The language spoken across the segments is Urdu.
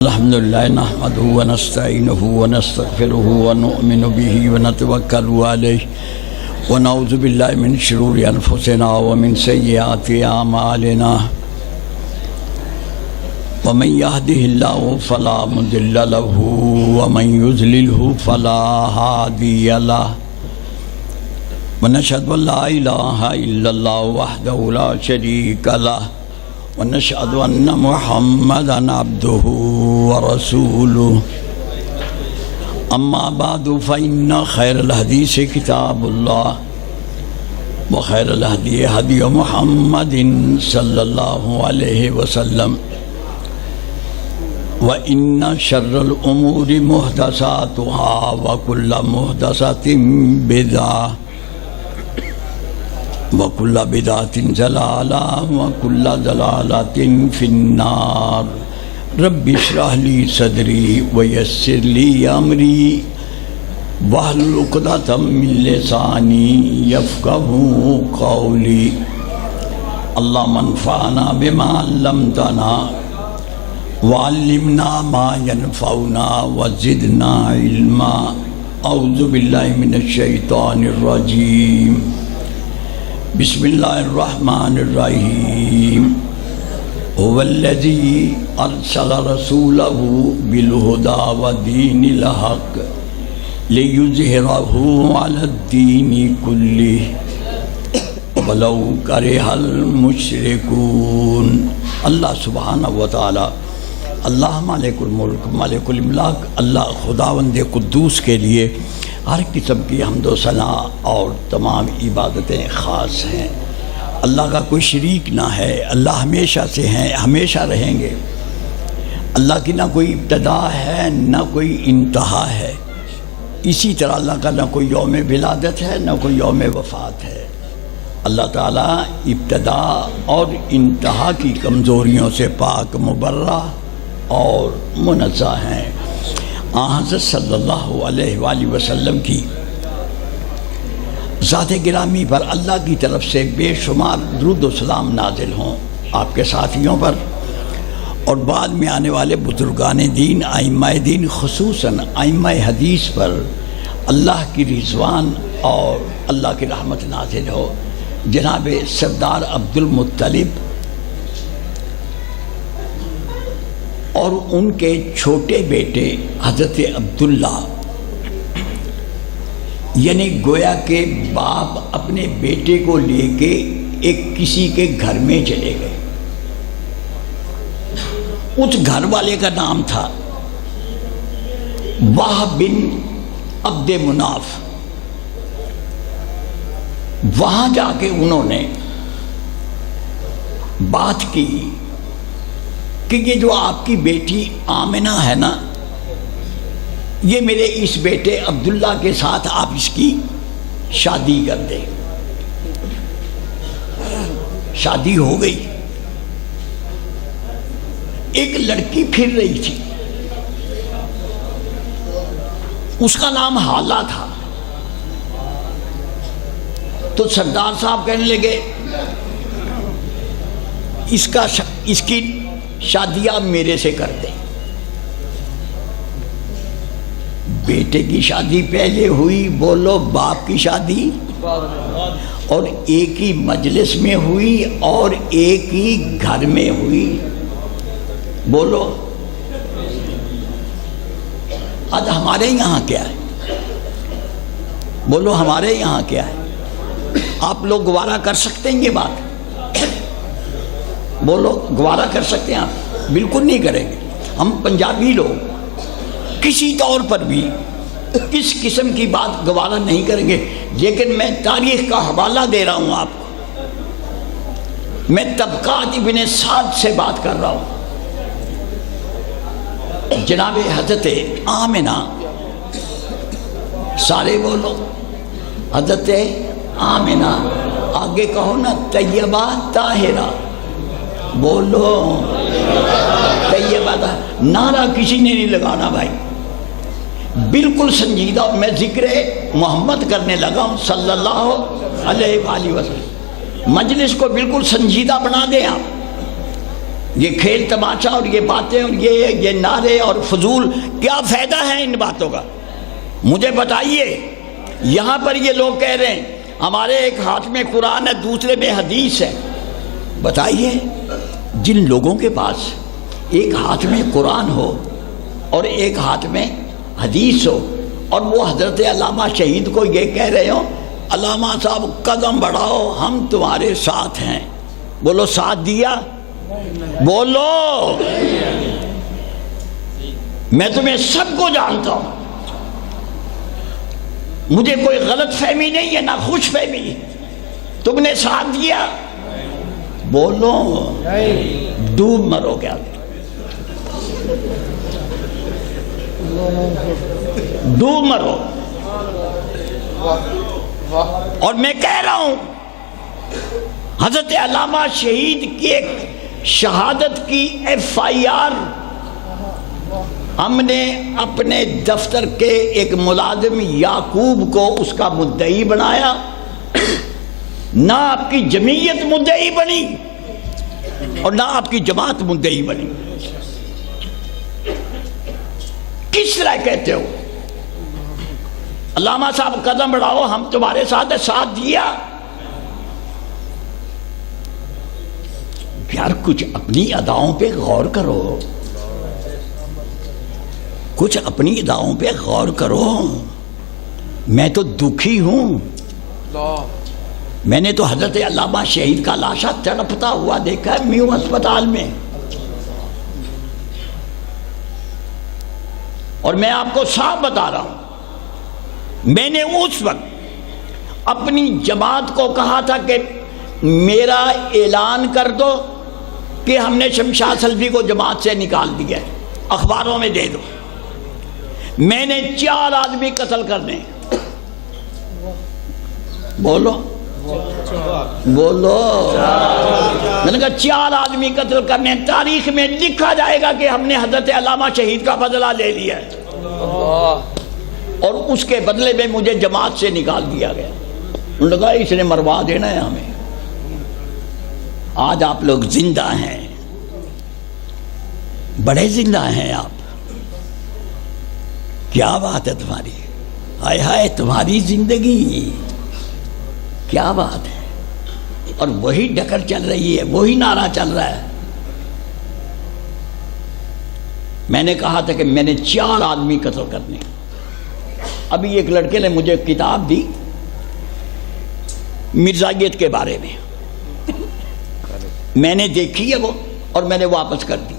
الحمد لله نحمده ونستعينه ونستغفره ونؤمن به ونتوكل عليه ونعوذ بالله من شرور أنفسنا ومن سيئات أعمالنا ومن يهده الله فلا مضل له ومن يضلله فلا هادي له ونشهد أن لا إله إلا الله وحده لا شريك له ونشهد أن محمدًا عبده ورسوله أما بعد فإن خير الحديث كتاب الله وخير الهدي هدي محمد صلى الله عليه وسلم وإن شر الأمور محدثاتها وكل محدثة بدعة وَكُلَّ بِدْعَةٍ ضَلَالَةٍ وَكُلَّ ضَلَالَةٍ فِي النَّارِ رَبِّ اشْرَحْ لِي صَدْرِي وَيَسِّرْ لِي أَمْرِي وَاحْلُلْ عُقْدَةً مِّن لِّسَانِي يَفْقَهُوا قَوْلِي اللهم انفعنا بما علمتنا وعلمنا ما ينفعنا وزدنا علما اعوذ باللہ من الشیطان الرجیم بسم اللہ الرحمن الرحیم هو الذی ارسل رسولہ بالہدی ودین الحق لیظہرہ علی الدین کلہ ولو کرہ المشرکون۔ اللہ سبحانہ وتعالی اللہ مالک الملک مالک الاملاک اللہ خداوند قدوس کے لیے ہر قسم کی حمد و ثنا اور تمام عبادتیں خاص ہیں۔ اللہ کا کوئی شریک نہ ہے، اللہ ہمیشہ سے ہیں، ہمیشہ رہیں گے۔ اللہ کی نہ کوئی ابتدا ہے نہ کوئی انتہا ہے، اسی طرح اللہ کا نہ کوئی یوم ولادت ہے نہ کوئی یوم وفات ہے۔ اللہ تعالیٰ ابتدا اور انتہا کی کمزوریوں سے پاک مبرہ اور منزہ ہیں۔ حضرت صلی اللہ علیہ وآلہ وسلم کی ذات گرامی پر اللہ کی طرف سے بے شمار درود و سلام نازل ہوں، آپ کے ساتھیوں پر اور بعد میں آنے والے بزرگان دین، ائمہ دین، خصوصاً ائمہ حدیث پر اللہ کی رضوان اور اللہ کی رحمت نازل ہو۔ جناب سردار عبدالمطلب اور ان کے چھوٹے بیٹے حضرت عبداللہ، یعنی گویا کہ باپ اپنے بیٹے کو لے کے ایک کسی کے گھر میں چلے گئے۔ اس گھر والے کا نام تھا وہب بن عبد مناف۔ وہاں جا کے انہوں نے بات کی کہ یہ جو آپ کی بیٹی آمنہ ہے نا، یہ میرے اس بیٹے عبداللہ کے ساتھ آپ اس کی شادی کر دیں۔ شادی ہو گئی، ایک لڑکی پھر رہی تھی، اس کا نام حالہ تھا۔ تو سردار صاحب کہنے لگے اس کی شادی آپ میرے سے کر دیں۔ بیٹے کی شادی پہلے ہوئی، بولو باپ کی شادی، اور ایک ہی مجلس میں ہوئی اور ایک ہی گھر میں ہوئی، بولو آج ہمارے یہاں کیا ہے؟ بولو ہمارے یہاں کیا ہے؟ آپ لوگ گوارا کر سکتے ہیں یہ بات؟ بولو گوارا کر سکتے ہیں آپ؟ بالکل نہیں کریں گے۔ ہم پنجابی لوگ کسی طور پر بھی اس قسم کی بات گوارا نہیں کریں گے۔ لیکن میں تاریخ کا حوالہ دے رہا ہوں آپ کو، میں طبقات ابن سعد سے بات کر رہا ہوں۔ جناب حضرت آمنہ، سارے بولو حضرت آمنہ، آگے کہو نا طیبہ طاہرہ، بولو طیبہ طاہرہ، نعرہ کسی نے نہیں لگانا بھائی، بالکل سنجیدہ۔ میں ذکر محمد کرنے لگا ہوں صلی اللہ علیہ وآلہ وسلم، مجلس کو بالکل سنجیدہ بنا دیں آپ۔ یہ کھیل تماشا اور یہ باتیں اور یہ نعرے اور فضول، کیا فائدہ ہے ان باتوں کا؟ مجھے بتائیے. یہاں پر یہ لوگ کہہ رہے ہیں ہمارے ایک ہاتھ میں قرآن ہے، دوسرے میں حدیث ہے. بتائیے جن لوگوں کے پاس ایک ہاتھ میں قرآن ہو اور ایک ہاتھ میں حدیث ہو، اور وہ حضرت علامہ شہید کو یہ کہہ رہے ہو علامہ صاحب قدم بڑھاؤ ہم تمہارے ساتھ ہیں، بولو ساتھ دیا؟ بولو. میں تمہیں سب کو جانتا ہوں، مجھے کوئی غلط فہمی نہیں ہے نہ خوش فہمی. تم نے ساتھ دیا؟ بولو. ڈوب مرو کیا؟ ڈوب مرو. اور میں کہہ رہا ہوں حضرت علامہ شہید کی ایک شہادت کی FIR ہم نے اپنے دفتر کے ایک ملازم یعقوب کو اس کا مدعی بنایا، نہ آپ کی جمعیت مدعی بنی اور نہ آپ کی جماعت مدعی بنی. کس طرح کہتے ہو علامہ صاحب قدم بڑھاؤ ہم تمہارے ساتھ ہیں، ساتھ دیا؟ یار کچھ اپنی اداؤں پہ غور کرو، کچھ اپنی اداؤں پہ غور کرو. میں تو دکھی ہوں، میں نے تو حضرت علامہ شہید کا لاشا تڑپتا ہوا دیکھا ہے میو ہسپتال میں. اور میں آپ کو صاف بتا رہا ہوں، میں نے اس وقت اپنی جماعت کو کہا تھا کہ میرا اعلان کر دو کہ ہم نے شمشاد سلفی کو جماعت سے نکال دیا ہے، اخباروں میں دے دو. میں نے 4 آدمی قتل کرنے. بولو بولو. میں نے کہا 4 آدمی قتل کرنے، تاریخ میں لکھا جائے گا کہ ہم نے حضرت علامہ شہید کا بدلہ لے لیا ہے، اور اس کے بدلے میں مجھے جماعت سے نکال دیا گیا. انہوں نے کہا اس نے مروا دینا ہے ہمیں. آج آپ لوگ زندہ ہیں، بڑے زندہ ہیں آپ. کیا بات ہے تمہاری، ہائے ہائے تمہاری زندگی، کیا بات ہے. اور وہی ڈکر چل رہی ہے، وہی نعرہ چل رہا ہے. میں نے کہا تھا کہ میں نے 4 آدمی قتل کرنے. ابھی ایک لڑکے نے مجھے کتاب دی مرزائیت کے بارے میں، میں نے دیکھی ہے وہ اور میں نے واپس کر دی.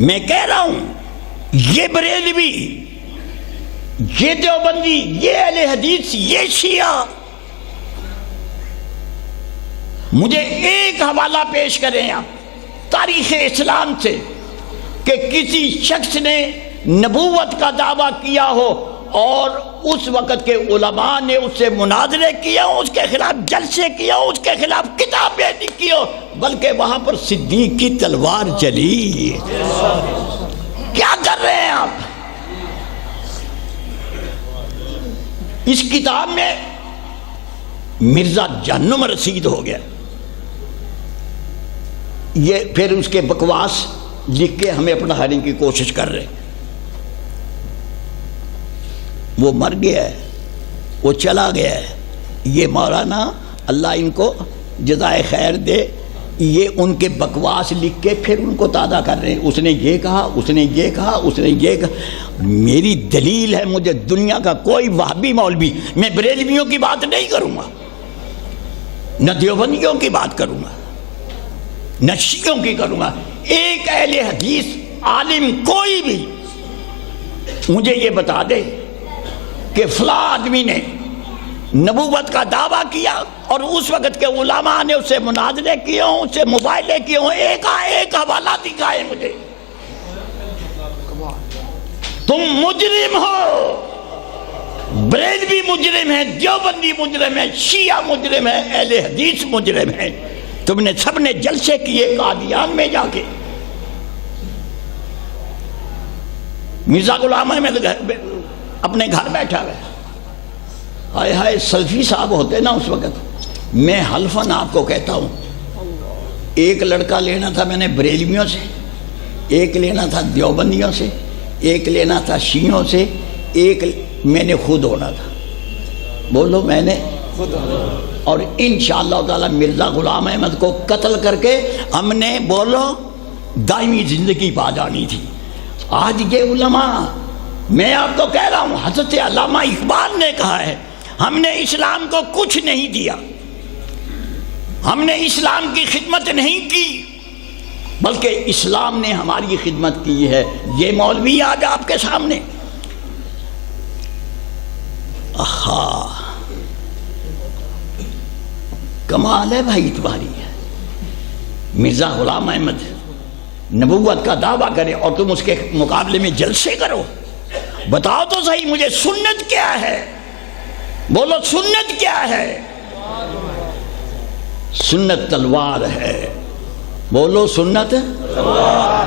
میں کہہ رہا ہوں یہ بریلوی، یہ دیوبندی، یہ اہل حدیث، یہ شیعہ، مجھے ایک حوالہ پیش کریں آپ تاریخ اسلام سے کہ کسی شخص نے نبوت کا دعویٰ کیا ہو اور اس وقت کے علماء نے اس سے مناظرے کیا ہو، اس کے خلاف جلسے کیا ہو، اس کے خلاف کتابیں لکھی ہو، بلکہ وہاں پر صدیق کی تلوار چلی. کیا کر رہے ہیں آپ؟ اس کتاب میں مرزا جہنم رسید ہو گیا. یہ پھر اس کے بکواس لکھ کے ہمیں اپنا ہرنے کی کوشش کر رہے. وہ مر گیا ہے، وہ چلا گیا ہے. یہ مولانا اللہ ان کو جزائے خیر دے، یہ ان کے بکواس لکھ کے پھر ان کو تازہ کر رہے ہیں. اس نے یہ کہا، اس نے یہ کہا، اس نے یہ کہا. میری دلیل ہے، مجھے دنیا کا کوئی وہابی مولوی، میں بریلویوں کی بات نہیں کروں گا، نہ دیوبندیوں کی بات کروں گا، نہ شیعوں کی کروں گا. ایک اہل حدیث عالم کوئی بھی مجھے یہ بتا دے کہ فلاں آدمی نے نبوت کا دعویٰ کیا اور اس وقت کے علماء نے اس سے مناظرے کیے ہوں، اس سے مباحثے کیے ہوں. ایک حوالہ دکھائے مجھے. تم مجرم ہو، بریلوی مجرم ہے، دیوبندی مجرم ہے، شیعہ مجرم ہے، اہل حدیث مجرم ہے. تم نے سب نے جلسے کیے قادیان میں جا کے. مرزا غلام احمد اپنے گھر بیٹھا گیا. ہائے ہائے سلفی صاحب ہوتے نا اس وقت، میں حلفاً آپ کو کہتا ہوں ایک لڑکا لینا تھا میں نے بریلویوں سے، ایک لینا تھا دیوبندیوں سے، ایک لینا تھا شیعوں سے، ایک میں نے خود ہونا تھا. بولو میں نے خود ہونا. اور انشاءاللہ تعالی مرزا غلام احمد کو قتل کر کے ہم نے بولو دائمی زندگی پا جانی تھی. آج یہ علماء، میں آپ کو کہہ رہا ہوں، حضرت علامہ اقبال نے کہا ہے ہم نے اسلام کو کچھ نہیں دیا، ہم نے اسلام کی خدمت نہیں کی، بلکہ اسلام نے ہماری خدمت کی ہے. یہ مولوی آج آپ کے سامنے. کمال ہے بھائی تمہاری. مرزا غلام احمد نبوت کا دعویٰ کرے اور تم اس کے مقابلے میں جلسے کرو. بتاؤ تو صحیح مجھے سنت کیا ہے؟ بولو سنت کیا ہے؟ سنت تلوار ہے. بولو سنت تلوار.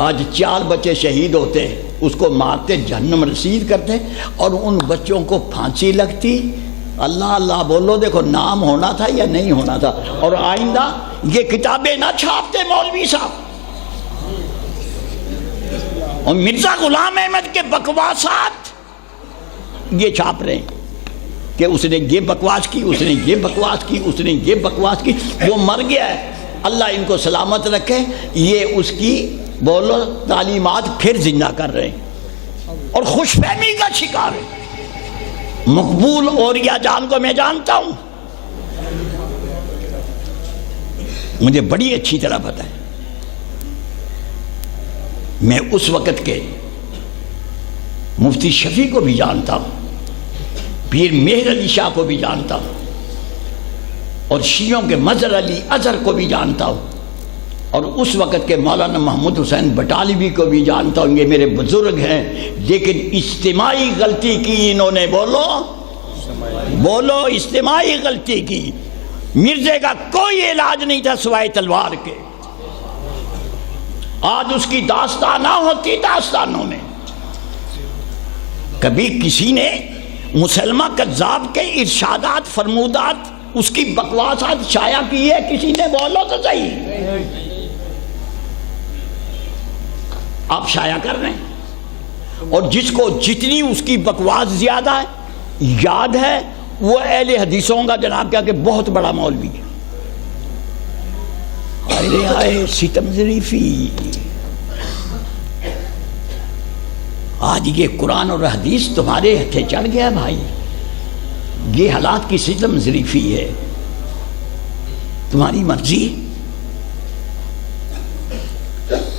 آج 4 بچے شہید ہوتے، اس کو مارتے، جہنم رسید کرتے، اور ان بچوں کو پھانسی لگتی. اللہ اللہ بولو، دیکھو نام ہونا تھا یا نہیں ہونا تھا. اور آئندہ یہ کتابیں نہ چھاپتے مولوی صاحب. اور مرزا غلام احمد کے بکواسات یہ چھاپ رہے ہیں کہ اس نے یہ بکواس کی، اس نے یہ بکواس کی، اس نے یہ بکواس کی. وہ مر گیا ہے، اللہ ان کو سلامت رکھے. یہ اس کی بولو تعلیمات پھر زندہ کر رہے ہیں اور خوش فہمی کا شکار ہے. مقبول اولیاء جان کو میں جانتا ہوں، مجھے بڑی اچھی طرح پتہ ہے. میں اس وقت کے مفتی شفیع کو بھی جانتا ہوں، پیر مہر علی شاہ کو بھی جانتا ہوں، اور شیعوں کے مظہر علی اظہر کو بھی جانتا ہوں، اور اس وقت کے مولانا محمود حسین بٹالوی کو بھی جانتا ہوں. یہ میرے بزرگ ہیں، لیکن اجتماعی غلطی کی انہوں نے. بولو اجتماعی غلطی کی. مرزے کا کوئی علاج نہیں تھا سوائے تلوار کے. آج اس کی داستان نہ ہوتی داستانوں میں. کبھی کسی نے مسلمہ کذاب کے ارشادات فرمودات، اس کی بکواسات شائع کی ہے کسی نے؟ بولو تو صحیح. آپ شائع کر رہے ہیں، اور جس کو جتنی اس کی بکواس زیادہ ہے یاد ہے، وہ اہل حدیثوں کا جناب کیا کہ بہت بڑا مولوی ہے. آئے ستم ظریفی. آج یہ قرآن اور حدیث تمہارے ہتھے چڑھ گیا بھائی. یہ حالات کی ستم ظریفی ہے. تمہاری مرضی.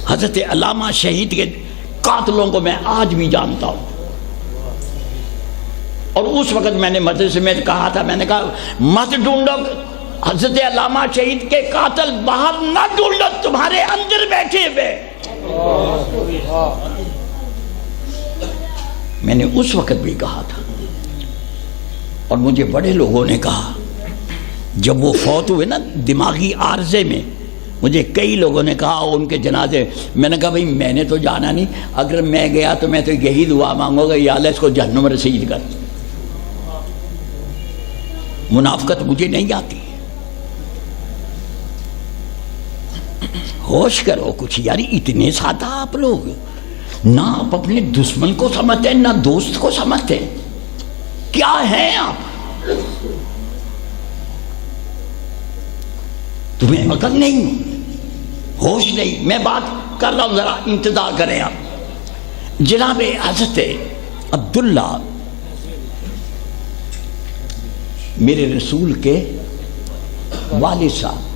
حضرت علامہ شہید کے قاتلوں کو میں آج بھی جانتا ہوں، اور اس وقت میں نے مدرسے میں کہا تھا، میں نے کہا مت ڈھونڈو حضرت علامہ شہید کے قاتل باہر نہ ڈھونڈو، تمہارے اندر بیٹھے ہوئے. میں نے اس وقت بھی کہا تھا، اور مجھے بڑے لوگوں نے کہا جب وہ فوت ہوئے نا دماغی عارضے میں، مجھے کئی لوگوں نے کہا ان کے جنازے. میں نے کہا بھئی میں نے تو جانا نہیں، اگر میں گیا تو میں تو یہی دعا مانگوں گا یا اللہ اس کو جہنم رسید کر. منافقت مجھے نہیں آتی. ہوش کرو کچھ یار. اتنے سادہ آپ لوگ، نہ آپ اپنے دشمن کو سمجھتے ہیں نہ دوست کو سمجھتے ہیں. کیا ہیں آپ؟ تمہیں عقل نہیں، ہوش نہیں. میں بات کر رہا ہوں، ذرا انتظار کریں آپ. جناب حضرت عبداللہ میرے رسول کے والد صاحب،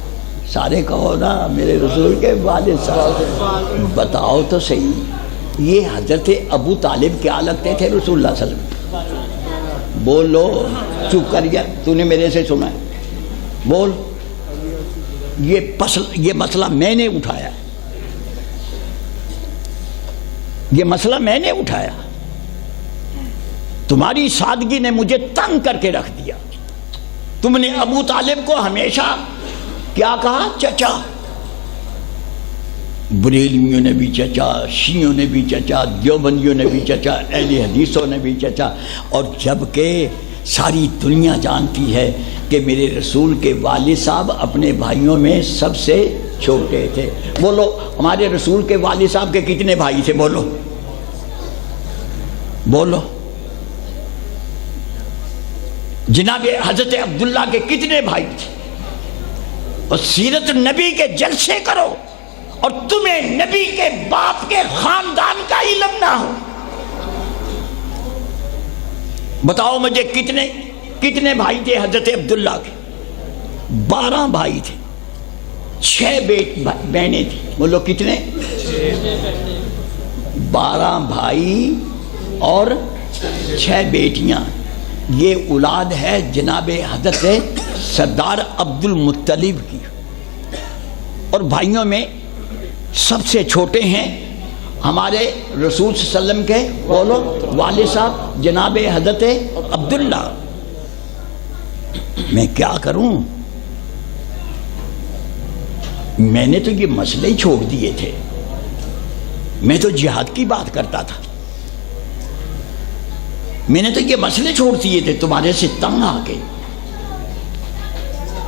سارے کہو نا میرے رسول کے والد صاحب. بتاؤ تو صحیح، یہ حضرت ابو طالب کیا لگتے تھے رسول اللہ صلی اللہ علیہ وسلم؟ بولو. چپ کر گیا، تو نے میرے سے سنا ہے. بول. یہ مسئلہ میں نے اٹھایا، یہ مسئلہ میں نے اٹھایا. تمہاری سادگی نے مجھے تنگ کر کے رکھ دیا. تم نے ابو طالب کو ہمیشہ کیا کہا؟ چچا. بریلویوں نے بھی چچا، شیعوں نے بھی چچا، دیوبندیوں نے بھی چچا، اہل حدیثوں نے بھی چچا. اور جبکہ ساری دنیا جانتی ہے کہ میرے رسول کے والد صاحب اپنے بھائیوں میں سب سے چھوٹے تھے. بولو ہمارے رسول کے والد صاحب کے کتنے بھائی تھے؟ بولو بولو. جناب حضرت عبداللہ کے کتنے بھائی تھے؟ اور سیرت نبی کے جلسے کرو اور تمہیں نبی کے باپ کے خاندان کا علم نہ ہو. بتاؤ مجھے کتنے بھائی تھے حضرت عبداللہ کے؟ 12 بھائی تھے، 6 بہنیں تھیں. بولو کتنے؟ 12 بھائی اور 6 بیٹیاں. یہ اولاد ہے جناب حضرت سردار عبد المطلب کی. اور بھائیوں میں سب سے چھوٹے ہیں ہمارے رسول صلی اللہ علیہ وسلم کے بولو والد صاحب جناب حضرت عبداللہ. میں کیا کروں؟ میں نے تو یہ مسئلے چھوڑ دیے تھے. میں تو جہاد کی بات کرتا تھا. میں نے تو یہ مسئلے چھوڑ دیے تھے تمہارے سے تنگ آ کے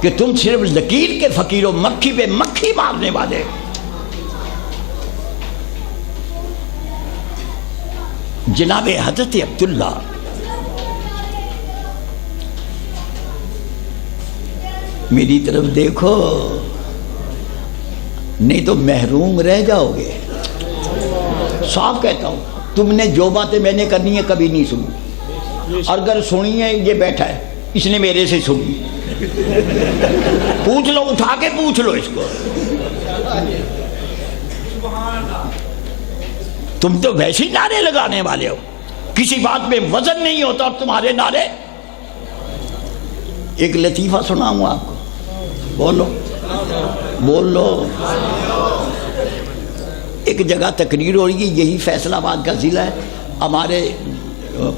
کہ تم صرف لکیر کے فقیر و مکھی پہ مکھی مارنے والے. جناب حضرت عبداللہ میری طرف دیکھو نہیں تو محروم رہ جاؤ گے. صاف کہتا ہوں تم نے جو باتیں میں نے کرنی ہے کبھی نہیں سنی، اور اگر سنی ہے یہ بیٹھا ہے اس نے میرے سے سنی. پوچھ لو، اٹھا کے پوچھ لو اس کو. تم تو ویسے ہی نعرے لگانے والے ہو، کسی بات میں وزن نہیں ہوتا اور تمہارے نعرے. ایک لطیفہ سناؤں آپ کو، بولو بولو. ایک جگہ تقریر ہو رہی ہے، یہی فیصل آباد کا ضلع ہے. ہمارے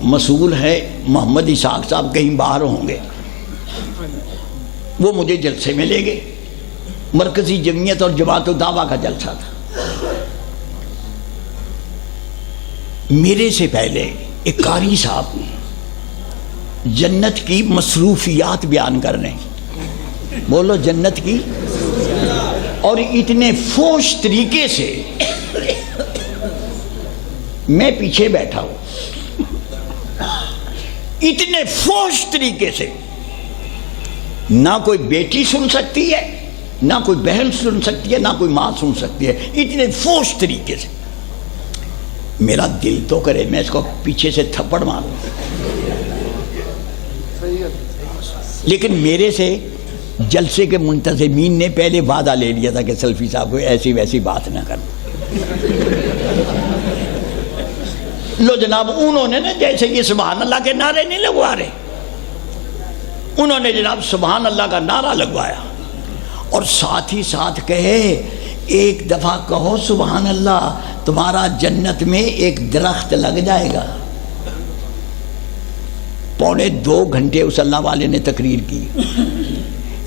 مسئول ہے محمد اسحاق صاحب کہیں باہر ہوں گے، وہ مجھے جلسے میں لے گئے. مرکزی جمعیت اور جماعت الدعوہ کا جلسہ تھا. میرے سے پہلے ایک قاری صاحب جنت کی مصروفیات بیان کر رہے ہیں. بولو جنت کی. اور اتنے فوش طریقے سے میں پیچھے بیٹھا ہوں، اتنے فوش طریقے سے نہ کوئی بیٹی سن سکتی ہے، نہ کوئی بہن سن سکتی ہے، نہ کوئی ماں سن سکتی ہے. اتنے فوش طریقے سے. میرا دل تو کرے میں اس کو پیچھے سے تھپڑ ماروں، لیکن میرے سے جلسے کے منتظمین نے پہلے وعدہ لے لیا تھا کہ سلفی صاحب کو ایسی ویسی بات نہ کرنا. لو جناب انہوں نے نا جیسے یہ سبحان اللہ کے نعرے نہیں لگوا رہے، انہوں نے جناب سبحان اللہ کا نعرہ لگوایا اور ساتھ ہی ساتھ کہے ایک دفعہ کہو سبحان اللہ تمہارا جنت میں ایک درخت لگ جائے گا. 1.25 گھنٹے اس اللہ والے نے تقریر کی.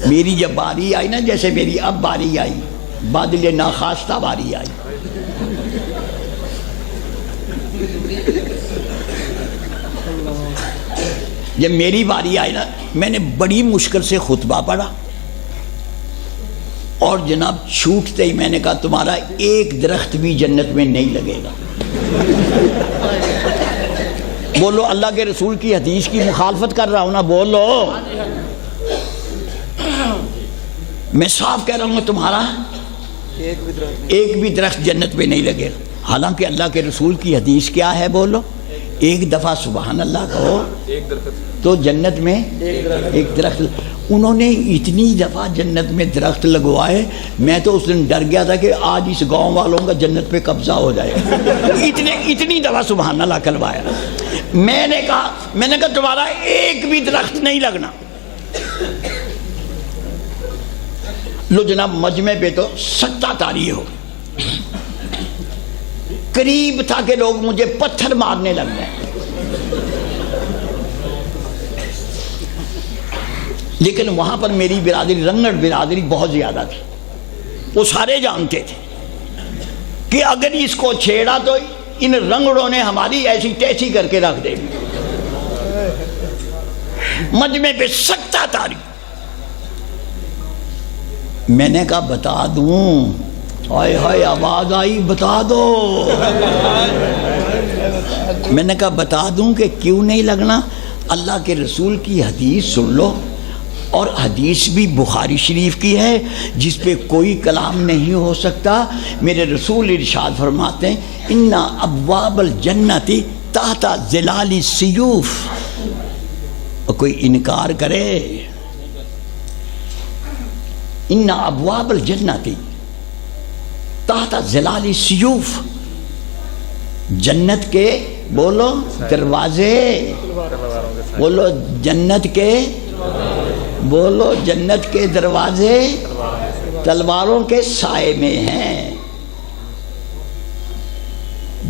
میری جب باری آئی نا، جیسے میری اب باری آئی، بادل ناخواستہ باری آئی، جب میری باری آئی نا میں نے بڑی مشکل سے خطبہ پڑھا اور جناب چھوٹتے ہی میں نے کہا تمہارا ایک درخت بھی جنت میں نہیں لگے گا. بولو اللہ کے رسول کی حدیث کی مخالفت کر رہا ہوں نا، بولو. میں صاف کہہ رہا ہوں تمہارا ایک بھی درخت جنت میں نہیں لگے گا. حالانکہ اللہ کے رسول کی حدیث کیا ہے؟ بولو. ایک دفعہ سبحان اللہ کہو تو جنت میں ایک درخت. انہوں نے اتنی دفعہ جنت میں درخت لگوائے، میں تو اس دن ڈر گیا تھا کہ آج اس گاؤں والوں کا جنت پہ قبضہ ہو جائے. اتنی دفعہ سبحان اللہ کلوایا. میں نے کہا تمہارا ایک بھی درخت نہیں لگنا. لو جناب مجمع پہ تو سکتہ طاری ہو گئی. قریب تھا کہ لوگ مجھے پتھر مارنے لگ گئے. لیکن وہاں پر میری برادری رنگڑ برادری بہت زیادہ تھی. وہ سارے جانتے تھے کہ اگر اس کو چھیڑا تو ان رنگڑوں نے ہماری ایسی تیسی کر کے رکھ دے گی. مجمع پہ سکتہ تاری. میں نے کہا بتا دوں. ہائے ہائے آواز آئی بتا دو. میں نے کہا بتا دوں کہ کیوں نہیں لگنا. اللہ کے رسول کی حدیث سن لو, اور حدیث بھی بخاری شریف کی ہے جس پہ کوئی کلام نہیں ہو سکتا. میرے رسول ارشاد فرماتے ہیں ان ابواب الجنت تحت ظلال السیوف. اور کوئی انکار کرے, ان ابواب الجنت تحت ظلال السیوف, جنت کے بولو دروازے, بولو جنت کے, بولو جنت کے دروازے تلواروں کے سائے میں ہیں.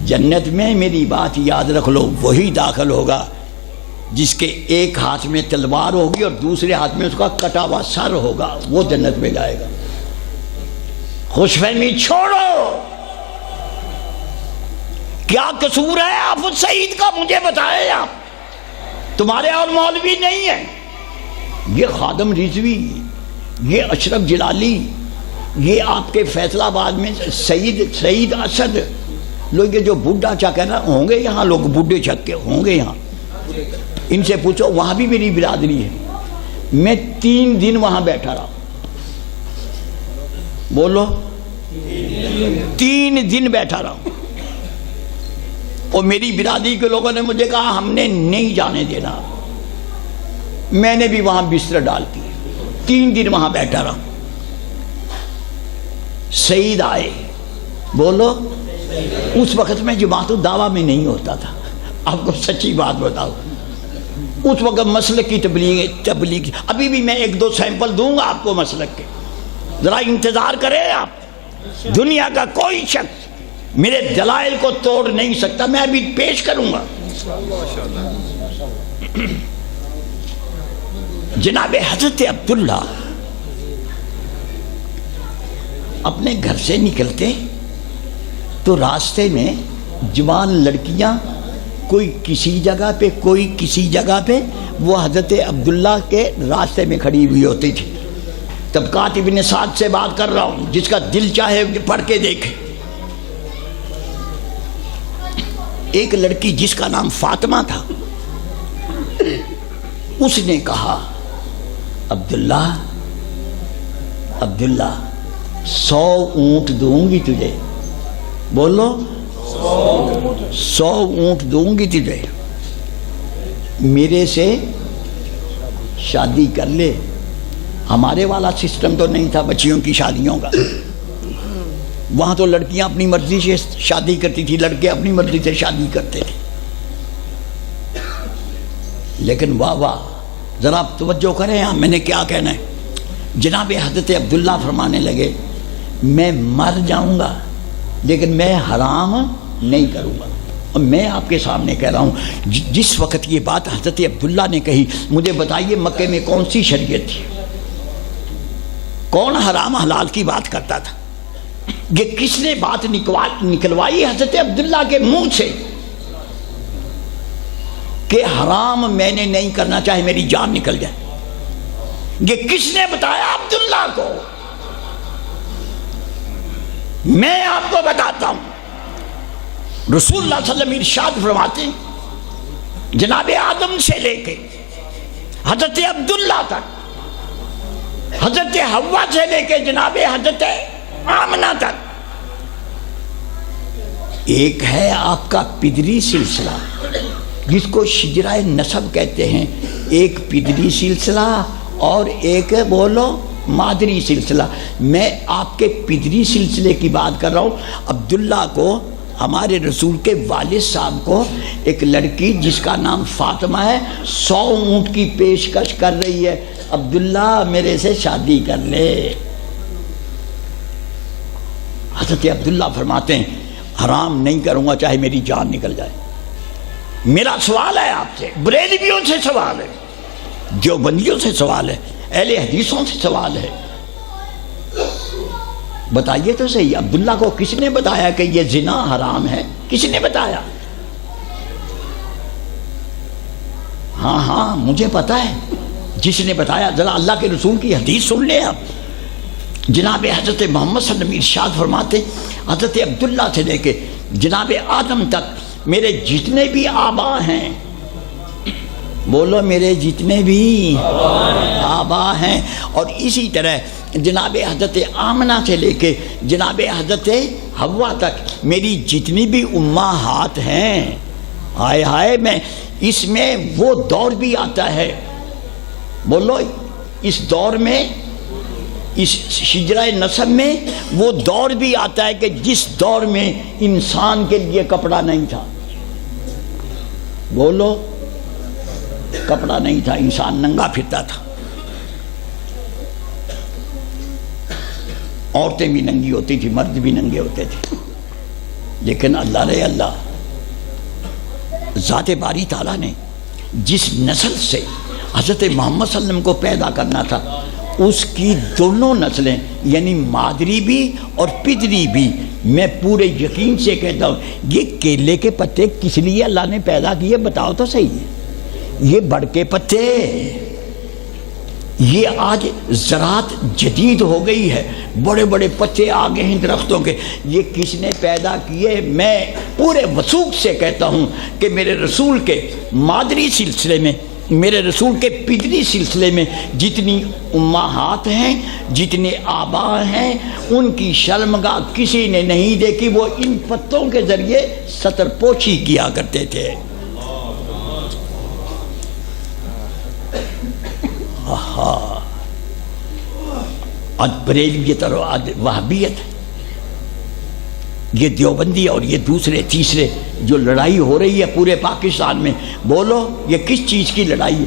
جنت میں میری بات یاد رکھ لو, وہی داخل ہوگا جس کے ایک ہاتھ میں تلوار ہوگی اور دوسرے ہاتھ میں اس کا کٹا ہوا سر ہوگا, وہ جنت میں جائے گا. خوش فہمی چھوڑو. کیا قصور ہے حافظ سعید کا مجھے بتائیں آپ, تمہارے اور مولوی نہیں ہیں. یہ خادم رضوی, یہ اشرف جلالی, یہ آپ کے فیصل آباد میں سعید اسد, لوگ یہ جو بڈھا چا کہنا ہوں گے یہاں, لوگ بڈھے چک کے ہوں گے یہاں, ان سے پوچھو. وہاں بھی میری برادری ہے. میں 3 دن وہاں بیٹھا رہا. بولو 3 دن بیٹھا رہا. اور میری برادری کے لوگوں نے مجھے کہا ہم نے نہیں جانے دینا. میں نے بھی وہاں بستر ڈال دی. 3 دن وہاں بیٹھا رہا. سعید آئے, بولو. اس وقت میں جماعت الدعوہ میں نہیں ہوتا تھا, آپ کو سچی بات بتاؤ. اس وقت مسلک کی تبلیغ, ابھی بھی میں 1-2 سیمپل دوں گا آپ کو مسلک کے, ذرا انتظار کریں آپ. دنیا کا کوئی شخص میرے دلائل کو توڑ نہیں سکتا, میں ابھی پیش کروں گا. جناب حضرت عبداللہ اپنے گھر سے نکلتے تو راستے میں جوان لڑکیاں کوئی کسی جگہ پہ کوئی کسی جگہ پہ, وہ حضرت عبداللہ کے راستے میں کھڑی ہوئی ہوتی تھی. طبقات ابن سعد سے بات کر رہا ہوں, جس کا دل چاہے پڑھ کے دیکھے. ایک لڑکی جس کا نام فاطمہ تھا, اس نے کہا عبداللہ 100 اونٹ دوں گی تجھے. بولو 100 اونٹ دوں گی تجھے, میرے سے شادی کر لے. ہمارے والا سسٹم تو نہیں تھا بچیوں کی شادیوں کا. وہاں تو لڑکیاں اپنی مرضی سے شادی کرتی تھی, لڑکے اپنی مرضی سے شادی کرتے تھے. لیکن واہ واہ, ذرا آپ توجہ کریں یہاں میں نے کیا کہنا ہے. جناب حضرت عبداللہ فرمانے لگے میں مر جاؤں گا لیکن میں حرام نہیں کروں گا. اور میں آپ کے سامنے کہہ رہا ہوں, جس وقت یہ بات حضرت عبداللہ نے کہی, مجھے بتائیے مکے میں کون سی شریعت تھی؟ کون حرام حلال کی بات کرتا تھا؟ یہ کس نے بات نکلوائی حضرت عبداللہ کے منہ سے کہ حرام میں نے نہیں کرنا چاہے میری جان نکل جائے؟ یہ کس نے بتایا عبداللہ کو؟ میں آپ کو بتاتا ہوں. رسول اللہ صلی اللہ علیہ وسلم ارشاد فرماتے ہیں جناب آدم سے لے کے حضرت عبداللہ تک, حضرت حوا سے لے کے جناب حضرت آمنہ تک, ایک ہے آپ کا پدری سلسلہ جس کو شجرہ نسب کہتے ہیں, ایک پدری سلسلہ اور ایک بولو مادری سلسلہ. میں آپ کے پدری سلسلے کی بات کر رہا ہوں. عبداللہ کو, ہمارے رسول کے والد صاحب کو, ایک لڑکی جس کا نام فاطمہ ہے 100 اونٹ کی پیشکش کر رہی ہے, عبداللہ میرے سے شادی کر لے. حضرت عبداللہ فرماتے ہیں حرام نہیں کروں گا چاہے میری جان نکل جائے. میرا سوال ہے آپ سے, بریلویوں سے سوال ہے, دیوبندیوں سے سوال ہے, اہل حدیثوں سے سوال ہے, بتائیے تو صحیح, عبداللہ کو کس نے بتایا کہ یہ زنا حرام ہے؟ کس نے بتایا؟ ہاں ہاں مجھے پتا ہے جس نے بتایا. ذرا اللہ کے رسول کی حدیث سن لیں آپ. جناب حضرت محمد صلی اللہ علیہ وسلم ارشاد فرماتے حضرت عبداللہ سے لے کے جناب آدم تک میرے جتنے بھی آبا ہیں, بولو میرے جتنے بھی آبا ہیں, اور اسی طرح جناب حضرت آمنہ سے لے کے جناب حضرت حوا تک میری جتنی بھی امہات ہیں, ہائے ہائے میں اس میں وہ دور بھی آتا ہے, بولو اس دور میں, اس شجرہ نسب میں وہ دور بھی آتا ہے کہ جس دور میں انسان کے لیے کپڑا نہیں تھا. بولو کپڑا نہیں تھا, انسان ننگا پھرتا تھا. عورتیں بھی ننگی ہوتی تھی, مرد بھی ننگے ہوتے تھے. لیکن اللہ رے اللہ, ذات باری تعالیٰ نے جس نسل سے حضرت محمد صلی اللہ علیہ وسلم کو پیدا کرنا تھا, اس کی دونوں نسلیں یعنی مادری بھی اور پدری بھی, میں پورے یقین سے کہتا ہوں یہ کیلے کے پتے کس لیے اللہ نے پیدا کیے بتاؤ تو صحیح ہے. یہ بڑ کے پتے, یہ آج زراعت جدید ہو گئی ہے, بڑے بڑے پتے آ گئے ہیں درختوں کے, یہ کس نے پیدا کیے؟ میں پورے وثوق سے کہتا ہوں کہ میرے رسول کے مادری سلسلے میں, میرے رسول کے پدری سلسلے میں جتنی امہات ہیں, جتنے آبا ہیں, ان کی شرمگاہ کسی نے نہیں دیکھی. وہ ان پتوں کے ذریعے ستر پوشی کیا کرتے تھے. آج بریلویت اور آج وہابیت, یہ دیوبندی اور یہ دوسرے تیسرے جو لڑائی ہو رہی ہے پورے پاکستان میں, بولو یہ کس چیز کی لڑائی ہے؟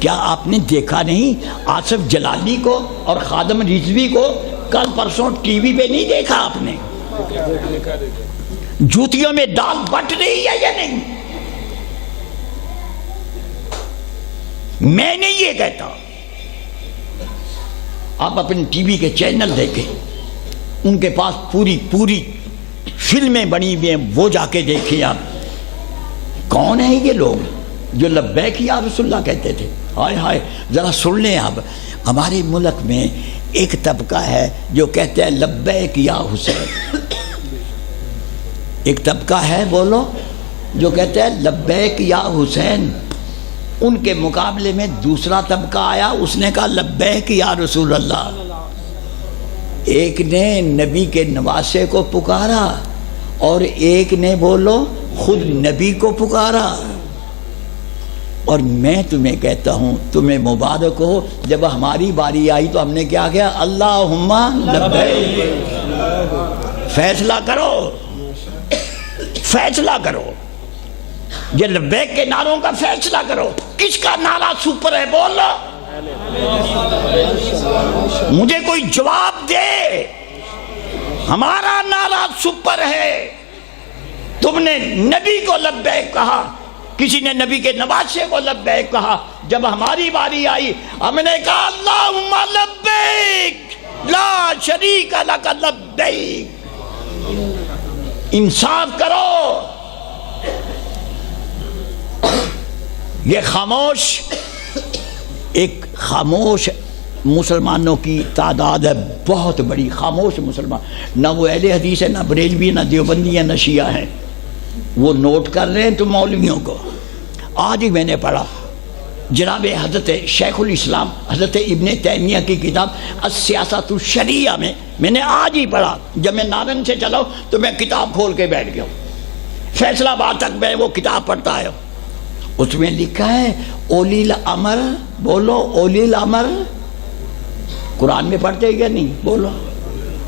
کیا آپ نے دیکھا نہیں آصف جلالی کو اور خادم رضوی کو کل پرسوں ٹی وی پہ نہیں دیکھا آپ نے؟ جوتیوں میں دال بٹ رہی ہے یا نہیں؟ میں نہیں یہ کہتا, آپ اپنے ٹی وی کے چینل دیکھیں, ان کے پاس پوری فلمیں بنی ہوئی ہیں, وہ جا کے دیکھیں آپ. کون ہیں یہ لوگ جو لبیک یا رسول اللہ کہتے تھے؟ ہائے ہائے ذرا سن لیں آپ. ہمارے ملک میں ایک طبقہ ہے جو کہتے ہیں لبیک یا حسین, ایک طبقہ ہے بولو جو کہتے ہیں لبیک یا حسین. ان کے مقابلے میں دوسرا طبقہ آیا, اس نے کہا لبیک یا رسول اللہ. ایک نے نبی کے نواسے کو پکارا اور ایک نے بولو خود نبی کو پکارا. اور میں تمہیں کہتا ہوں تمہیں مبارک ہو, جب ہماری باری آئی تو ہم نے کیا کیا؟ اللہم لبیک. فیصلہ کرو, فیصلہ کرو, یہ لبیک کے نعروں کا فیصلہ کرو. کس کا نعرہ سپر ہے بولو, مجھے کوئی جواب دے. ہمارا نعرہ سپر ہے. تم نے نبی کو لبیک کہا, کسی نے نبی کے نواسے کو لبیک کہا. جب ہماری باری آئی ہم نے کہا اللہم لبیک لا شریک لک لبیک. انصاف کرو. یہ خاموش, ایک خاموش مسلمانوں کی تعداد ہے بہت بڑی, خاموش مسلمان. نہ وہ اہل حدیث ہے, نہ بریلوی, نہ دیوبندی ہے, نہ شیعہ ہیں. وہ نوٹ کر رہے ہیں تم مولویوں کو. آج ہی میں نے پڑھا جناب حضرت شیخ الاسلام حضرت ابن تیمیہ کی کتاب السیاست الشرعیہ میں نے آج ہی پڑھا. جب میں نارنج سے چلا تو میں کتاب کھول کے بیٹھ گیا ہوں, فیصلہ آباد تک میں وہ کتاب پڑھتا آیا. اس میں لکھا ہے اولی الامر, بولو اولی الامر. قرآن میں پڑھتے ہیں کیا نہیں؟ بولو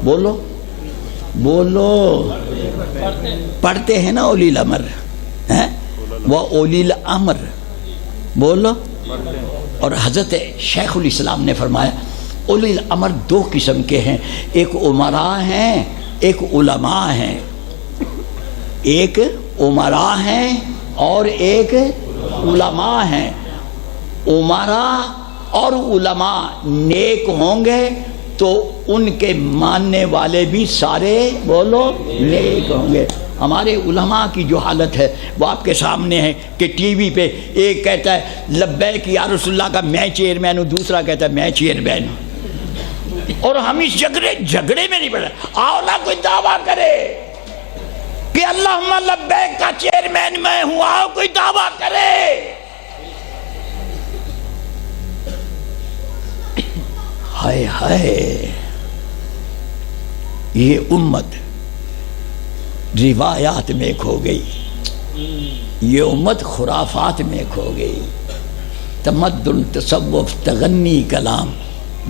بولو بولو, پڑھتے ہیں نا اولی الامر, وہ اولی الامر بولو. اور حضرت شیخ الاسلام نے فرمایا اولی الامر دو قسم کے ہیں, ایک امراء ہیں ایک علماء ہیں. ایک امراء ہیں اور ایک علماء ہیں. امراء اور علماء نیک ہوں گے تو ان کے ماننے والے بھی سارے بولو نیک ہوں گے۔ ہمارے علماء کی جو حالت ہے وہ آپ کے سامنے ہے کہ ٹی وی پہ ایک کہتا ہے لبیک یا رسول اللہ کا میں چیئرمین ہوں، دوسرا کہتا ہے میں چیئرمین ہوں، اور ہم اس جھگڑے میں نہیں پڑے۔ آؤ نہ کوئی دعویٰ کرے کہ اللہم لبیک کا چیئرمین میں ہوں، آؤ کوئی دعویٰ کرے۔ ہائے ہائے، یہ امت روایات میں کھو گئی، یہ امت خرافات میں کھو گئی۔ تمدن تصوف تغنی کلام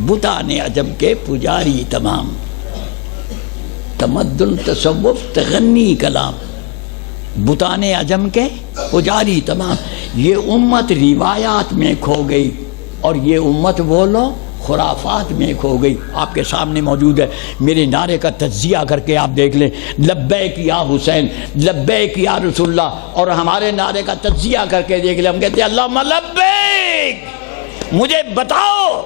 بتان عجم کے پجاری تمام، تمدن تصوف تغنی کلام بتان عجم کے پجاری تمام۔ یہ امت روایات میں کھو گئی اور یہ امت بولو خرافات میں کھو گئی۔ آپ کے سامنے موجود ہے، میرے نعرے کا تجزیہ کر کے آپ دیکھ لیں، لبیک یا حسین، لبیک یا رسول اللہ، اور ہمارے نعرے کا تجزیہ کر کے دیکھ لیں، ہم کہتے ہیں اللہم لبیک۔ مجھے بتاؤ،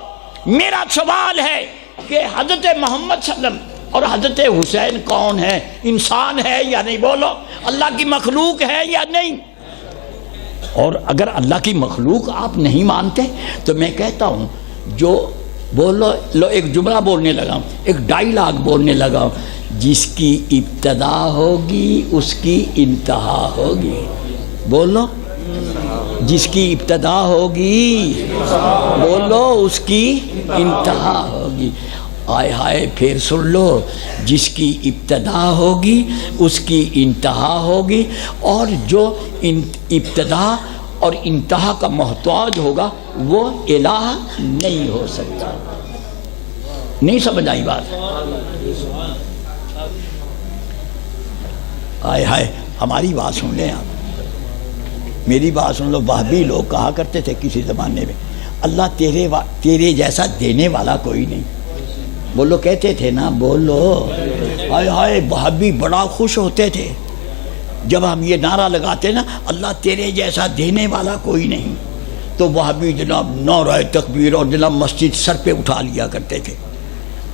میرا سوال ہے کہ حضرت محمد صلی اللہ علیہ وسلم اور حضرت حسین کون ہے؟ انسان ہے یا نہیں؟ بولو، اللہ کی مخلوق ہے یا نہیں؟ اور اگر اللہ کی مخلوق آپ نہیں مانتے تو میں کہتا ہوں، جو بولو لو، ایک جملہ بولنے لگا ہوں، ایک ڈائیلاگ بولنے لگا ہوں، جس کی ابتدا ہوگی اس کی انتہا ہوگی۔ بولو، جس کی ابتدا ہوگی بولو اس کی انتہا ہوگی۔ آئے ہائے، پھر سن لو، جس کی ابتدا ہوگی اس کی انتہا ہوگی، اور جو ابتدا اور انتہا کا محتاج ہوگا وہ الہ نہیں ہو سکتا۔ نہیں سمجھ آئی بات؟ آئے ہائے، ہماری بات سن لیں آپ، میری بات سن لو۔ وہابی لوگ کہا کرتے تھے کسی زمانے میں، اللہ تیرے جیسا دینے والا کوئی نہیں۔ بولو، کہتے تھے نا، بولو۔ آئے ہائے، وہابی بڑا خوش ہوتے تھے جب ہم یہ نعرہ لگاتے نا، اللہ تیرے جیسا دینے والا کوئی نہیں، تو وہابی جناب نعرہ تکبیر اور جناب مسجد سر پہ اٹھا لیا کرتے تھے۔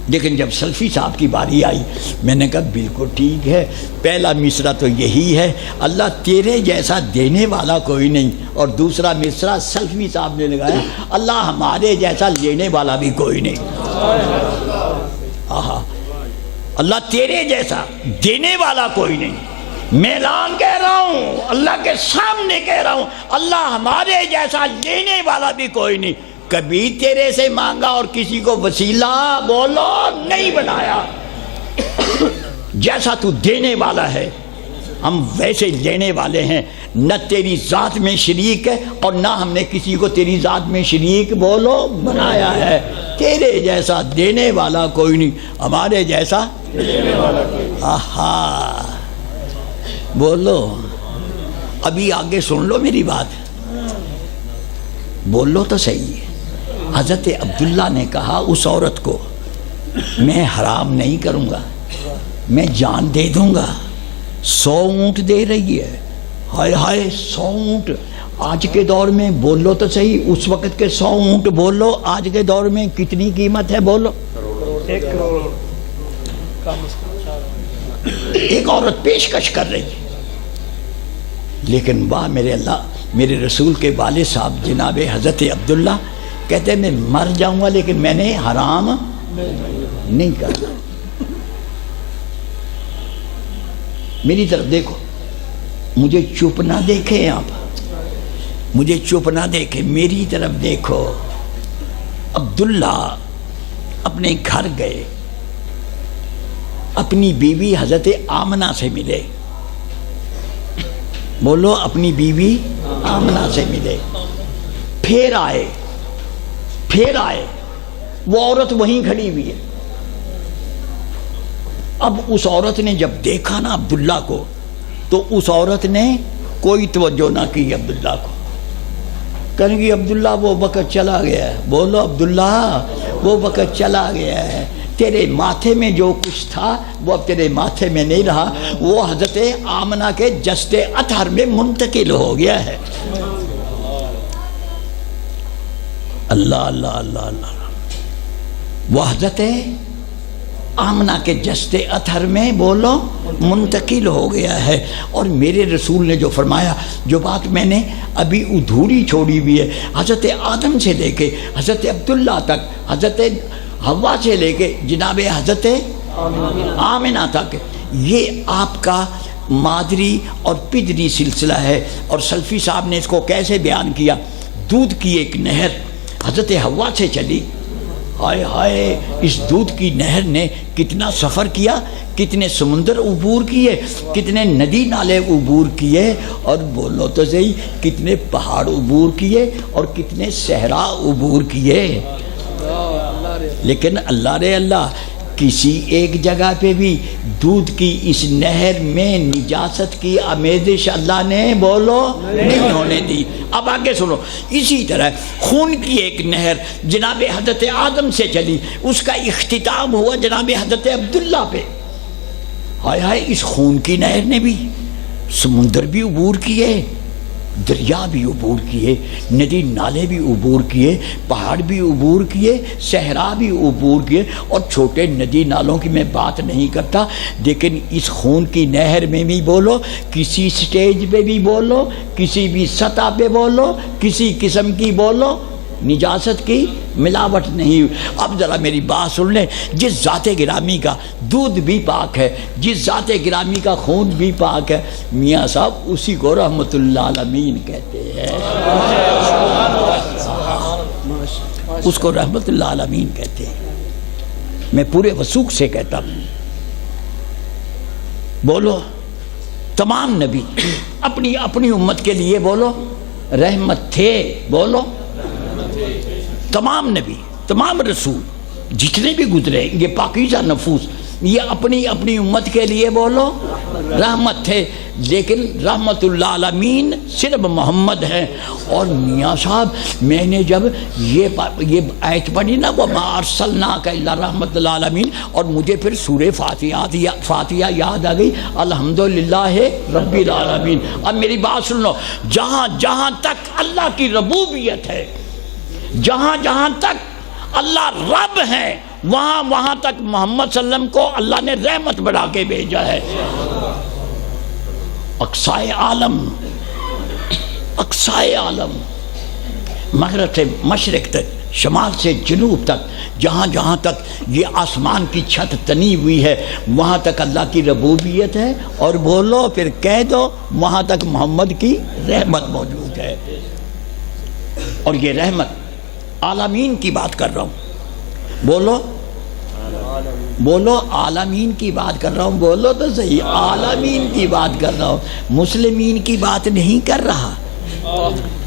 لیکن جب سلفی صاحب کی باری آئی، میں نے کہا بالکل ٹھیک ہے، پہلا مصرع تو یہی ہے، اللہ تیرے جیسا دینے والا کوئی نہیں، اور دوسرا مصرع سلفی صاحب نے لگایا، اللہ ہمارے جیسا لینے والا بھی کوئی نہیں۔ آہا، اللہ تیرے جیسا دینے والا کوئی نہیں۔ میں اعلان کہہ رہا ہوں، اللہ کے سامنے کہہ رہا ہوں، اللہ ہمارے جیسا لینے والا بھی کوئی نہیں۔ کبھی تیرے سے مانگا اور کسی کو وسیلہ بولو نہیں بنایا۔ جیسا تو دینے والا ہے ہم ویسے لینے والے ہیں، نہ تیری ذات میں شریک ہے اور نہ ہم نے کسی کو تیری ذات میں شریک بولو بنایا ہے۔ تیرے جیسا دینے والا کوئی نہیں، ہمارے جیسا دینے والا کوئی نہیں۔ آہا، بولو، ابھی آگے سن لو میری بات، بولو تو صحیح ہے۔ حضرت عبداللہ نے کہا اس عورت کو، میں حرام نہیں کروں گا، میں جان دے دوں گا۔ 100 اونٹ دے رہی ہے، ہائے ہائے 100 اونٹ آج کے دور میں، بولو تو صحیح، اس وقت کے 100 اونٹ بولو آج کے دور میں کتنی قیمت ہے؟ بولو، 1 کروڑ۔ ایک عورت پیشکش کر رہی ہے، لیکن واہ میرے اللہ، میرے رسول کے والد صاحب جناب حضرت عبداللہ کہتے ہیں میں مر جاؤں گا لیکن میں نے حرام نہیں کرنا۔ میری طرف دیکھو، مجھے چپ نہ دیکھیں آپ، مجھے چپ نہ دیکھیں، میری طرف دیکھو۔ عبداللہ اپنے گھر گئے، اپنی بیوی حضرت آمنہ سے ملے۔ بولو، اپنی بیوی آمنہ سے ملے، پھر آئے، وہ عورت وہیں کھڑی ہوئی ہے۔ اب اس عورت نے جب دیکھا نا عبداللہ کو، تو اس عورت نے کوئی توجہ نہ کی عبداللہ کو، کہنے کی عبداللہ وہ وقت چلا گیا ہے۔ بولو، عبداللہ وہ وقت چلا گیا ہے، تیرے ماتھے میں جو کچھ تھا وہ اب تیرے ماتھے میں نہیں رہا، وہ حضرت آمنہ کے جسد اطہر میں منتقل ہو گیا ہے۔ اللہ اللہ اللہ اللہ، وہ حضرت آمنہ کے جسد اطہر میں بولو منتقل ہو گیا ہے۔ اور میرے رسول نے جو فرمایا، جو بات میں نے ابھی ادھوری چھوڑی ہوئی ہے، حضرت آدم سے لے کے حضرت عبداللہ تک، حضرت حوا سے لے کے جناب حضرت آمنہ تک، یہ آپ کا مادری اور پدری سلسلہ ہے۔ اور سلفی صاحب نے اس کو کیسے بیان کیا؟ دودھ کی ایک نہر حضرت حوا سے چلی، ہائے ہائے اس دودھ کی نہر نے کتنا سفر کیا، کتنے سمندر عبور کیے، کتنے ندی نالے عبور کیے، اور بولو تو صحیح کتنے پہاڑ عبور کیے اور کتنے صحرا عبور کیے۔ لیکن اللہ رے اللہ، کسی ایک جگہ پہ بھی دودھ کی اس نہر میں نجاست کی آمیزش اللہ نے بولو نہیں ہونے دی۔ اب آگے سنو، اسی طرح خون کی ایک نہر جناب حضرت آدم سے چلی، اس کا اختتام ہوا جناب حضرت عبداللہ پہ۔ ہائے ہائے اس خون کی نہر نے بھی سمندر بھی عبور کیے، دریا بھی عبور کیے، ندی نالے بھی عبور کیے، پہاڑ بھی عبور کیے، صحرا بھی عبور کیے۔ اور چھوٹے ندی نالوں کی میں بات نہیں کرتا، لیکن اس خون کی نہر میں بھی بولو، کسی سٹیج پہ بھی بولو، کسی بھی سطح پہ بولو، کسی قسم کی بولو نجاست کی ملاوٹ نہیں۔ اب ذرا میری بات سن لیں، جس ذات گرامی کا دودھ بھی پاک ہے، جس ذات گرامی کا خون بھی پاک ہے، میاں صاحب اسی کو رحمت اللہ العالمین کہتے ہیں، اس کو رحمت اللہ العالمین کہتے ہیں۔ میں پورے وثوق سے کہتا ہوں، بولو تمام نبی اپنی اپنی امت کے لیے بولو رحمت تھے، بولو تمام نبی، تمام رسول جتنے بھی گزرے، یہ پاکیزہ نفوس، یہ اپنی اپنی امت کے لیے بولو رحمت تھے، لیکن رحمت اللہ العالمین صرف محمد ہے۔ اور میاں صاحب میں نے جب یہ آیت پڑھی نا، وَمَا أَرْسَلْنَاكَ إِلَّا رَحْمَةً لِلْعَالَمِينَ، اور مجھے پھر سورہ فاتحہ یاد آ گئی، الحمدللہ رب العالمین۔ اب میری بات سن لو، جہاں جہاں تک اللہ کی ربوبیت ہے، جہاں جہاں تک اللہ رب ہے، وہاں وہاں تک محمد صلی اللہ علیہ وسلم کو اللہ نے رحمت بڑھا کے بھیجا ہے۔ اقصائے عالم، اقصائے عالم، مغرب سے مشرق تک، شمال سے جنوب تک، جہاں جہاں تک یہ آسمان کی چھت تنی ہوئی ہے، وہاں تک اللہ کی ربوبیت ہے، اور بولو پھر کہہ دو وہاں تک محمد کی رحمت موجود ہے۔ اور یہ رحمت عالمین کی بات کر رہا ہوں، بولو بولو عالمین کی بات کر رہا ہوں، بولو تو صحیح، عالمین کی بات کر رہا ہوں، مسلمین کی بات نہیں کر رہا۔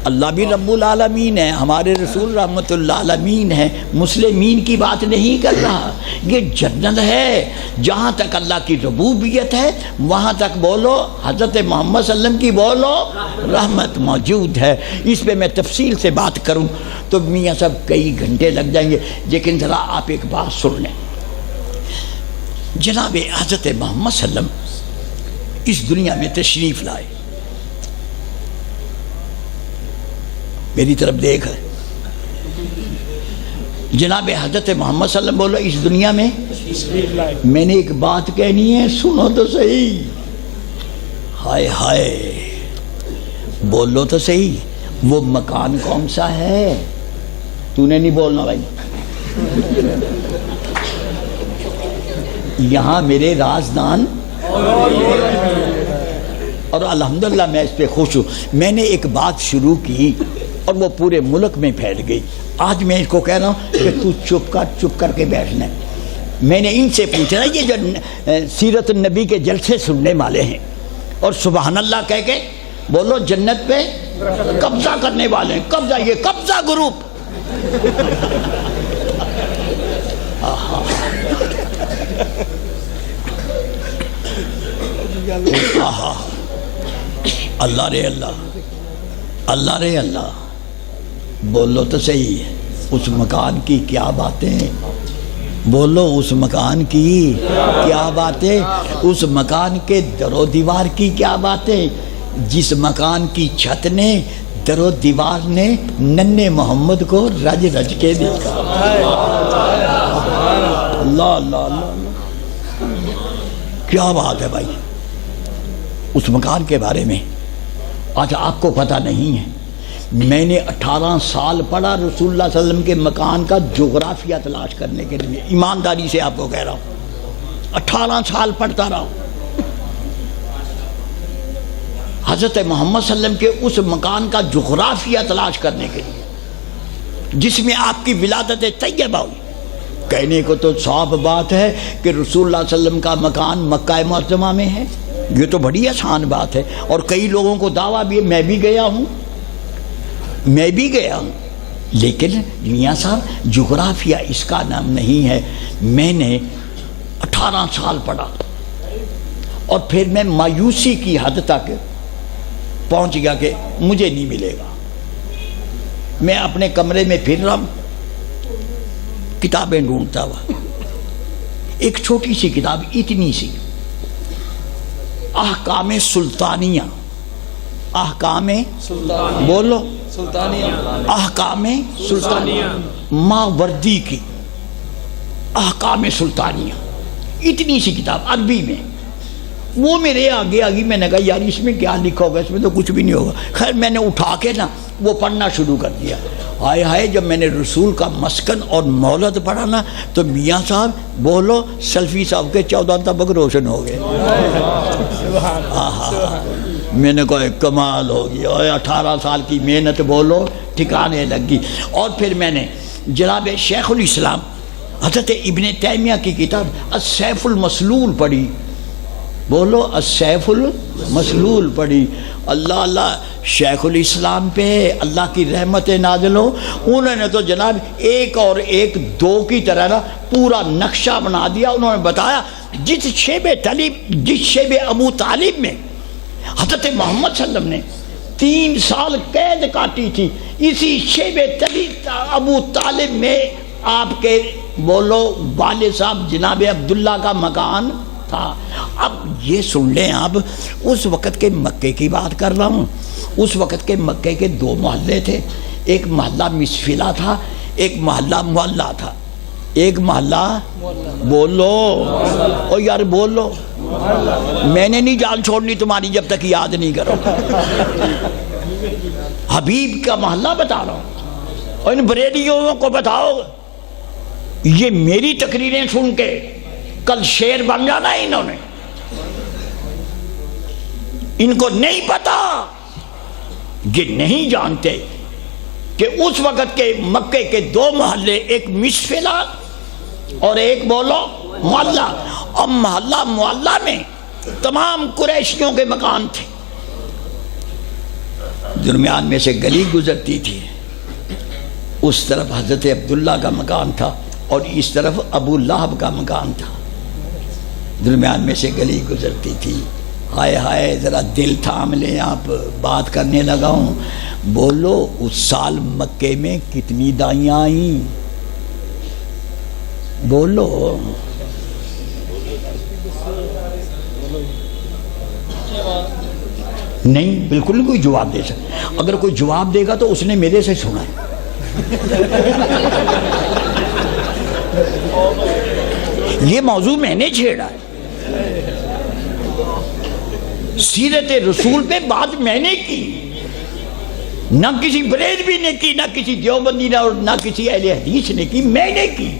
اللہ بھی رب العالمین ہے، ہمارے رسول رحمت اللہ العالمین ہے، مسلمین کی بات نہیں کر رہا۔ یہ جنت ہے، جہاں تک اللہ کی ربوبیت ہے وہاں تک بولو حضرت محمد صلی اللہ علیہ وسلم کی بولو رحمت موجود ہے۔ اس پہ میں تفصیل سے بات کروں تو میاں صاحب کئی گھنٹے لگ جائیں گے، لیکن ذرا آپ ایک بات سن لیں۔ جناب حضرت محمد صلی اللہ علیہ وسلم اس دنیا میں تشریف لائے، میری طرف دیکھ، جناب حضرت محمد صلی اللہ علیہ وسلم بولو اس دنیا میں، میں نے ایک بات کہنی ہے، سنو تو صحیح، ہائے ہائے بولو تو صحیح، وہ مکان کون سا ہے؟ تو نے نہیں بولنا بھائی، یہاں میرے رازدان، اور الحمدللہ میں اس پہ خوش ہوں۔ میں نے ایک بات شروع کی اور وہ پورے ملک میں پھیل گئی، آج میں اس کو کہہ رہا ہوں کہ تو چپ کر کے بیٹھنا ہے۔ میں نے ان سے پوچھنا، یہ جو سیرت النبی کے جلسے سننے والے ہیں اور سبحان اللہ کہہ کے بولو جنت پہ قبضہ کرنے والے ہیں، قبضہ، یہ قبضہ گروپ، اللہ رے اللہ، اللہ رے اللہ، بولو تو صحیح ہے، اس مکان کی کیا باتیں، بولو اس مکان کی کیا باتیں، اس مکان کے در و دیوار کی کیا باتیں، جس مکان کی چھت نے، در و دیوار نے ننھے محمد کو رج رج کے دیکھا۔ اللہ اللہ اللہ اللہ، کیا بات ہے بھائی. اس مکان کے بارے میں آج آپ کو پتہ نہیں ہے. میں نے 18 سال پڑھا رسول اللہ صلی اللہ علیہ وسلم کے مکان کا جغرافیہ تلاش کرنے کے لیے. ایمانداری سے آپ کو کہہ رہا ہوں 18 سال پڑھتا رہا ہوں حضرت محمد صلی اللہ علیہ وسلم کے اس مکان کا جغرافیہ تلاش کرنے کے لیے جس میں آپ کی ولادت طیبہ ہوئی. کہنے کو تو صاف بات ہے کہ رسول اللہ صلی اللہ علیہ وسلم کا مکان مکہ معظمہ میں ہے، یہ تو بڑی آسان بات ہے. اور کئی لوگوں کو دعویٰ بھی ہے، میں بھی گیا ہوں. لیکن میاں صاحب جغرافیہ اس کا نام نہیں ہے. میں نے 18 سال پڑھا اور پھر میں مایوسی کی حد تک پہنچ گیا کہ مجھے نہیں ملے گا. میں اپنے کمرے میں پھر رہا ہوں، کتابیں ڈھونڈتا ہوا. ایک چھوٹی سی کتاب، اتنی سی، احکام سلطانیہ. احکام بولو سلطانیہ، احکام سلطانیہ، ماوردی کی احکام سلطانیہ. اتنی سی کتاب عربی میں. وہ میرے آگے آگی. میں نے کہا یار اس میں کیا لکھا ہوگا، اس میں تو کچھ بھی نہیں ہوگا. خیر میں نے اٹھا کے نا وہ پڑھنا شروع کر دیا. ہائے ہائے جب میں نے رسول کا مسکن اور مولد پڑھا نا تو میاں صاحب بولو سلفی صاحب کے 14 طبق روشن ہو گئے. میں نے کہا کمال ہو گیا. 18 سال کی محنت بولو ٹھکانے لگی. اور پھر میں نے جناب شیخ الاسلام حضرت ابن تیمیہ کی کتاب السیف المسلول پڑھی. بولو السیف المسلول پڑھی. اللہ اللہ شیخ الاسلام پہ اللہ کی رحمت نازل ہو. انہوں نے تو جناب ایک اور ایک دو کی طرح نا پورا نقشہ بنا دیا. انہوں نے بتایا جس شیب ابو طالب میں حضرت محمد صلی اللہ علیہ وسلم نے 3 سال قید کاٹی تھی، اسی شیب ابو طالب میں آپ کے بولو والد صاحب جناب عبداللہ کا مکان تھا. اب یہ سن لیں آپ، اس وقت کے مکے کی بات کر رہا ہوں. اس وقت کے مکے کے 2 محلے تھے. ایک محلہ مسفلہ تھا، ایک محلہ معلّہ تھا. ایک محلہ بولو او یار بولو، میں نے نہیں جان چھوڑنی تمہاری جب تک یاد نہیں کرو. حبیب کا محلہ بتا رہا ہوں. اور ان بریلیوں کو بتاؤ یہ میری تقریریں سن کے کل شیر بن جانا ہے. انہوں نے ان کو نہیں پتا، یہ نہیں جانتے کہ اس وقت کے مکے کے 2 محلے، ایک مسفلہ اور ایک بولو محلہ. اور محلہ معلّہ میں تمام قریشیوں کے مکان تھے. درمیان میں سے گلی گزرتی تھی. اس طرف حضرت عبداللہ کا مکان تھا اور اس طرف ابو لہب کا مکان تھا. درمیان میں سے گلی گزرتی تھی. ہائے ہائے ذرا دل تھام لیں، آپ بات کرنے لگا ہوں. بولو اس سال مکے میں کتنی دائیاں آئیں؟ بولو نہیں، بالکل کوئی جواب دے سکتا. اگر کوئی جواب دے گا تو اس نے میرے سے سنا ہے. یہ موضوع میں نے چھیڑا ہے. سیرت رسول پہ بات میں نے کی، نہ کسی بریلوی نے کی، نہ کسی دیوبندی نے، اور نہ کسی اہل حدیث نے کی. میں نے کی.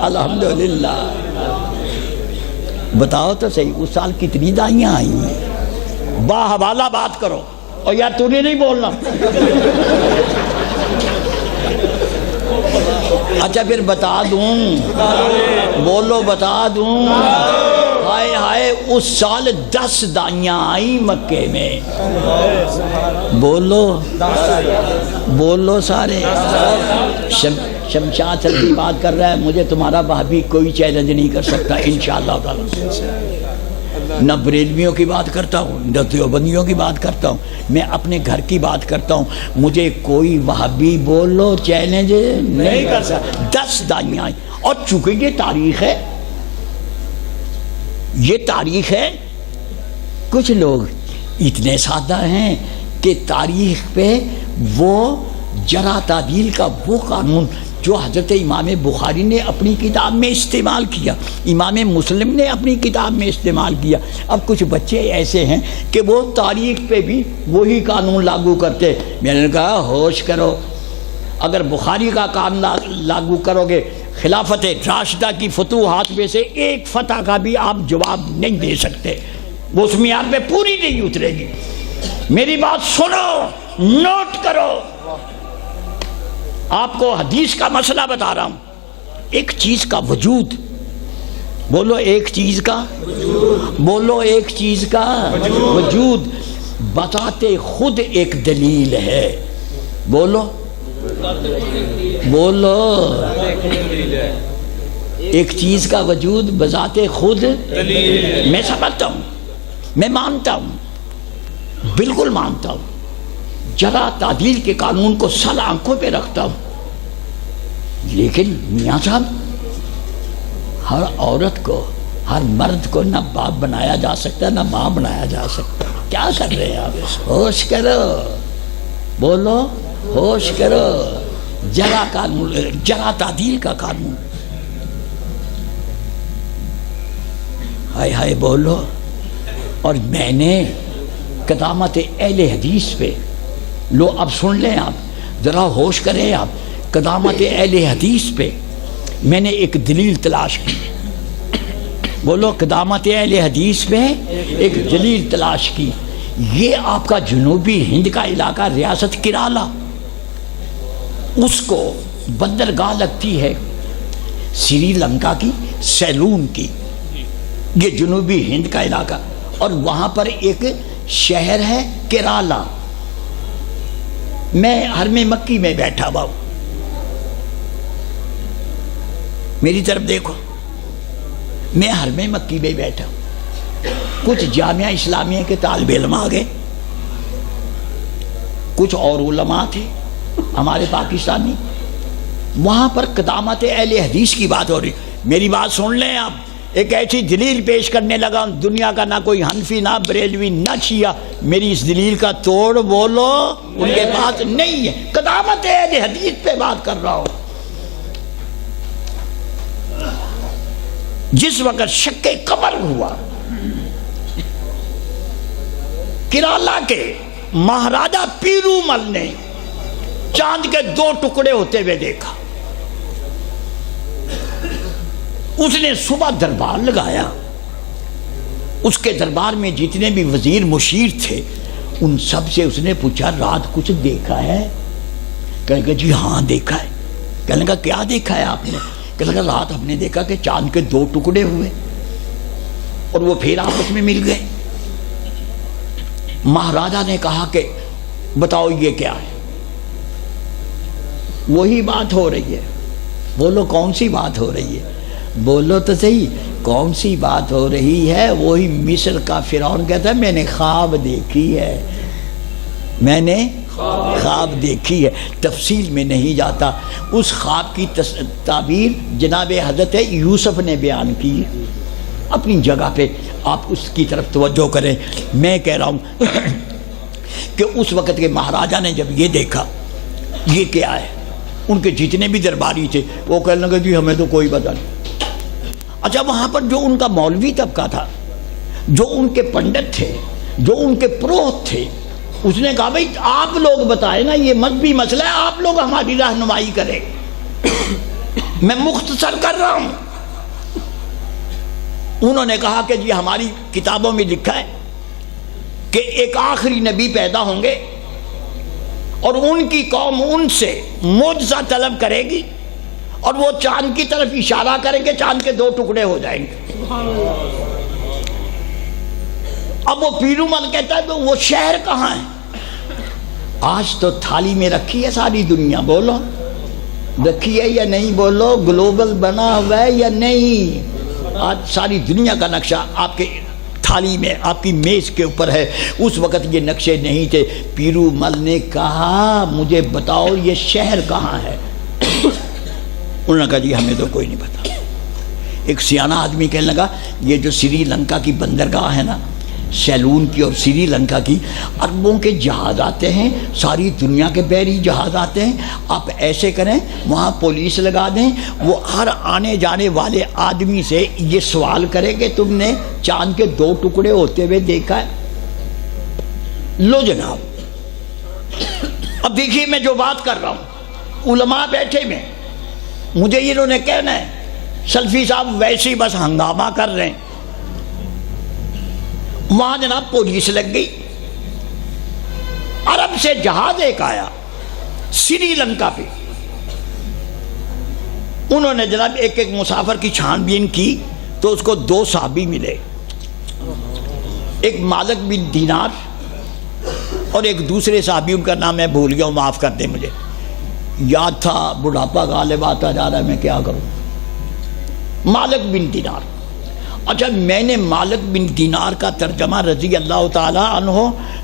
الحمدللہ. بتاؤ تو صحیح اس سال کتنی دائیاں آئی ہیں؟ باحوالہ بات کرو. اور یار تو نے نہیں بولنا. اچھا پھر بتا دوں، بولو بتا دوں. ہائے ہائے اس سال 10 دائیاں آئی مکے میں. بولو بولو سارے. شمشاد سلفی بات کر رہا ہے، مجھے تمہارا وہابی کوئی چیلنج نہیں کر سکتا انشاءاللہ تعالی. نہ بریلویوں کی بات کرتا ہوں، نہ دیوبندیوں کی بات کرتا ہوں، میں اپنے گھر کی بات کرتا ہوں. مجھے کوئی وہابی بولو چیلنج نہیں کر سکتا. 10 دائیاں آئیں. اور چونکہ یہ تاریخ ہے، یہ تاریخ ہے. کچھ لوگ اتنے سادہ ہیں کہ تاریخ پہ وہ جرح تعدیل کا وہ قانون جو حضرت امام بخاری نے اپنی کتاب میں استعمال کیا، امام مسلم نے اپنی کتاب میں استعمال کیا۔ اب کچھ بچے ایسے ہیں کہ وہ تاریخ پہ بھی وہی قانون لاگو کرتے۔ میں نے کہا ہوش کرو، اگر بخاری کا قانون لاگو کرو گے، خلافت راشدہ کی فتوحات میں سے ایک فتح کا بھی آپ جواب نہیں دے سکتے، وہ اس معیار پہ پوری نہیں اترے گی۔ میری بات سنو، نوٹ کرو، آپ کو حدیث کا مسئلہ بتا رہا ہوں۔ ایک چیز کا وجود، بولو ایک چیز کا، بولو ایک چیز کا وجود بتاتے خود ایک دلیل ہے۔ بولو بولو، ایک چیز کا وجود بذات خود دلیل۔ میں سمجھتا ہوں، میں مانتا ہوں، بالکل مانتا ہوں، جرا تعدیل کے قانون کو سل آنکھوں پہ رکھتا ہوں، لیکن میاں صاحب ہر عورت کو، ہر مرد کو نہ باپ بنایا جا سکتا نہ ماں بنایا جا سکتا۔ کیا کر رہے ہیں آپ؟ ہوش کرو، بولو ہوش کرو، جرا قانون، جرا تعدیل کا قانون، ہائے ہائے بولو۔ اور میں نے قدامت اہل حدیث پہ، لو اب سن لیں، آپ ذرا ہوش کریں، آپ قدامت اہل حدیث پہ میں نے ایک دلیل تلاش کی۔ بولو قدامت اہل حدیث پہ ایک دلیل تلاش کی۔ یہ آپ کا جنوبی ہند کا علاقہ ریاست کیرالا، اس کو بندرگاہ لگتی ہے سری لنکا کی، سیلون کی، یہ جنوبی ہند کا علاقہ، اور وہاں پر ایک شہر ہے کیرالا۔ میں حرم مکی میں بیٹھا ہوا ہوں، میری طرف دیکھو، میں حرم مکی میں بیٹھا ہوں، کچھ جامعہ اسلامیہ کے طالب علم آ گئے، کچھ اور علماء تھے ہمارے پاکستانی، وہاں پر قدامت اہل حدیث کی بات ہو رہی۔ میری بات سن لیں آپ، ایک ایسی دلیل پیش کرنے لگا، دنیا کا نہ کوئی حنفی نہ بریلوی نہ شیعہ میری اس دلیل کا توڑ بولو ان کے پاس نہیں ہے۔ قدامت اہل حدیث پہ بات کر رہا ہوں۔ جس وقت شک قمر ہوا، کیرالا کے مہاراجا پیرومل نے چاند کے 2 ٹکڑے ہوتے ہوئے دیکھا۔ اس نے صبح دربار لگایا، اس کے دربار میں جتنے بھی وزیر مشیر تھے ان سب سے اس نے پوچھا رات کچھ دیکھا ہے؟ کہنے کہ جی ہاں دیکھا ہے۔ کہنے کا کیا دیکھا ہے آپ نے؟ کہنے کا رات ہم نے دیکھا کہ چاند کے 2 ٹکڑے ہوئے اور وہ پھر آپس میں مل گئے۔ مہاراجا نے کہا کہ بتاؤ یہ کیا ہے؟ وہی بات ہو رہی ہے۔ بولو کون سی بات ہو رہی ہے؟ بولو تو صحیح، کون سی بات ہو رہی ہے؟ وہی مصر کا فرعون کہتا ہے میں نے خواب دیکھی ہے، میں نے خواب دیکھی ہے۔ تفصیل میں نہیں جاتا، اس خواب کی تعبیر جناب حضرت یوسف نے بیان کی اپنی جگہ پہ، آپ اس کی طرف توجہ کریں۔ میں کہہ رہا ہوں کہ اس وقت کے مہاراجا نے جب یہ دیکھا یہ کیا ہے، ان کے جتنے بھی درباری تھے وہ کہنے لگے جی ہمیں تو کوئی پتہ نہیں۔ اچھا وہاں پر جو ان کا مولوی طبقہ تھا، جو ان کے پنڈت تھے، جو ان کے پروہت تھے، اس نے کہا بھائی آپ لوگ بتائیں نا، یہ مذہبی مسئلہ ہے، آپ لوگ ہماری رہنمائی کریں، میں مختصر کر رہا ہوں۔ انہوں نے کہا کہ جی ہماری کتابوں میں لکھا ہے کہ ایک آخری نبی پیدا ہوں گے اور ان کی قوم ان سے معجزہ طلب کرے گی اور وہ چاند کی طرف اشارہ کریں گے، چاند کے 2 ٹکڑے ہو جائیں گے۔ اب وہ پیرومل کہتا ہے تو وہ شہر کہاں ہے؟ آج تو تھالی میں رکھی ہے ساری دنیا، بولو رکھی ہے یا نہیں؟ بولو گلوبل بنا ہوا ہے یا نہیں؟ آج ساری دنیا کا نقشہ آپ کے تھالی میں، آپ کی میز کے اوپر ہے۔ اس وقت یہ نقشے نہیں تھے۔ پیرومل نے کہا مجھے بتاؤ یہ شہر کہاں ہے؟ انہوں نے کہا جی ہمیں تو کوئی نہیں پتا۔ ایک سیانہ آدمی کہنے لگا یہ جو سری لنکا کی بندرگاہ ہے نا، سیلون کی اور سری لنکا کی، اربوں کے جہاز آتے ہیں، ساری دنیا کے بحری جہاز آتے ہیں. آپ ایسے کریں وہاں پولیس لگا دیں، وہ ہر آنے جانے والے آدمی سے یہ سوال کرے کہ تم نے چاند کے 2 ٹکڑے ہوتے ہوئے دیکھا ہے؟ لو جناب، اب دیکھیے میں جو بات کر رہا ہوں، علماء بیٹھے میں، مجھے انہوں نے کہنا ہے سلفی صاحب ویسے ہی بس ہنگامہ کر رہے ہیں. وہاں جناب پولیس لگ گئی. عرب سے جہاز ایک آیا سری لنکا پہ، انہوں نے جناب ایک ایک مسافر کی چھان بین کی تو اس کو 2 صحابی ملے، ایک مالک بن دینار اور ایک دوسرے صحابی، ان کا نام میں بھول گیا ہوں، معاف کر دیں مجھے، یاد تھا، بڑھاپا غالب آتا جا رہا ہے، میں کیا کروں. مالک بن دینار. اچھا میں نے مالک بن دینار کا ترجمہ رضی اللہ تعالیٰ عنہ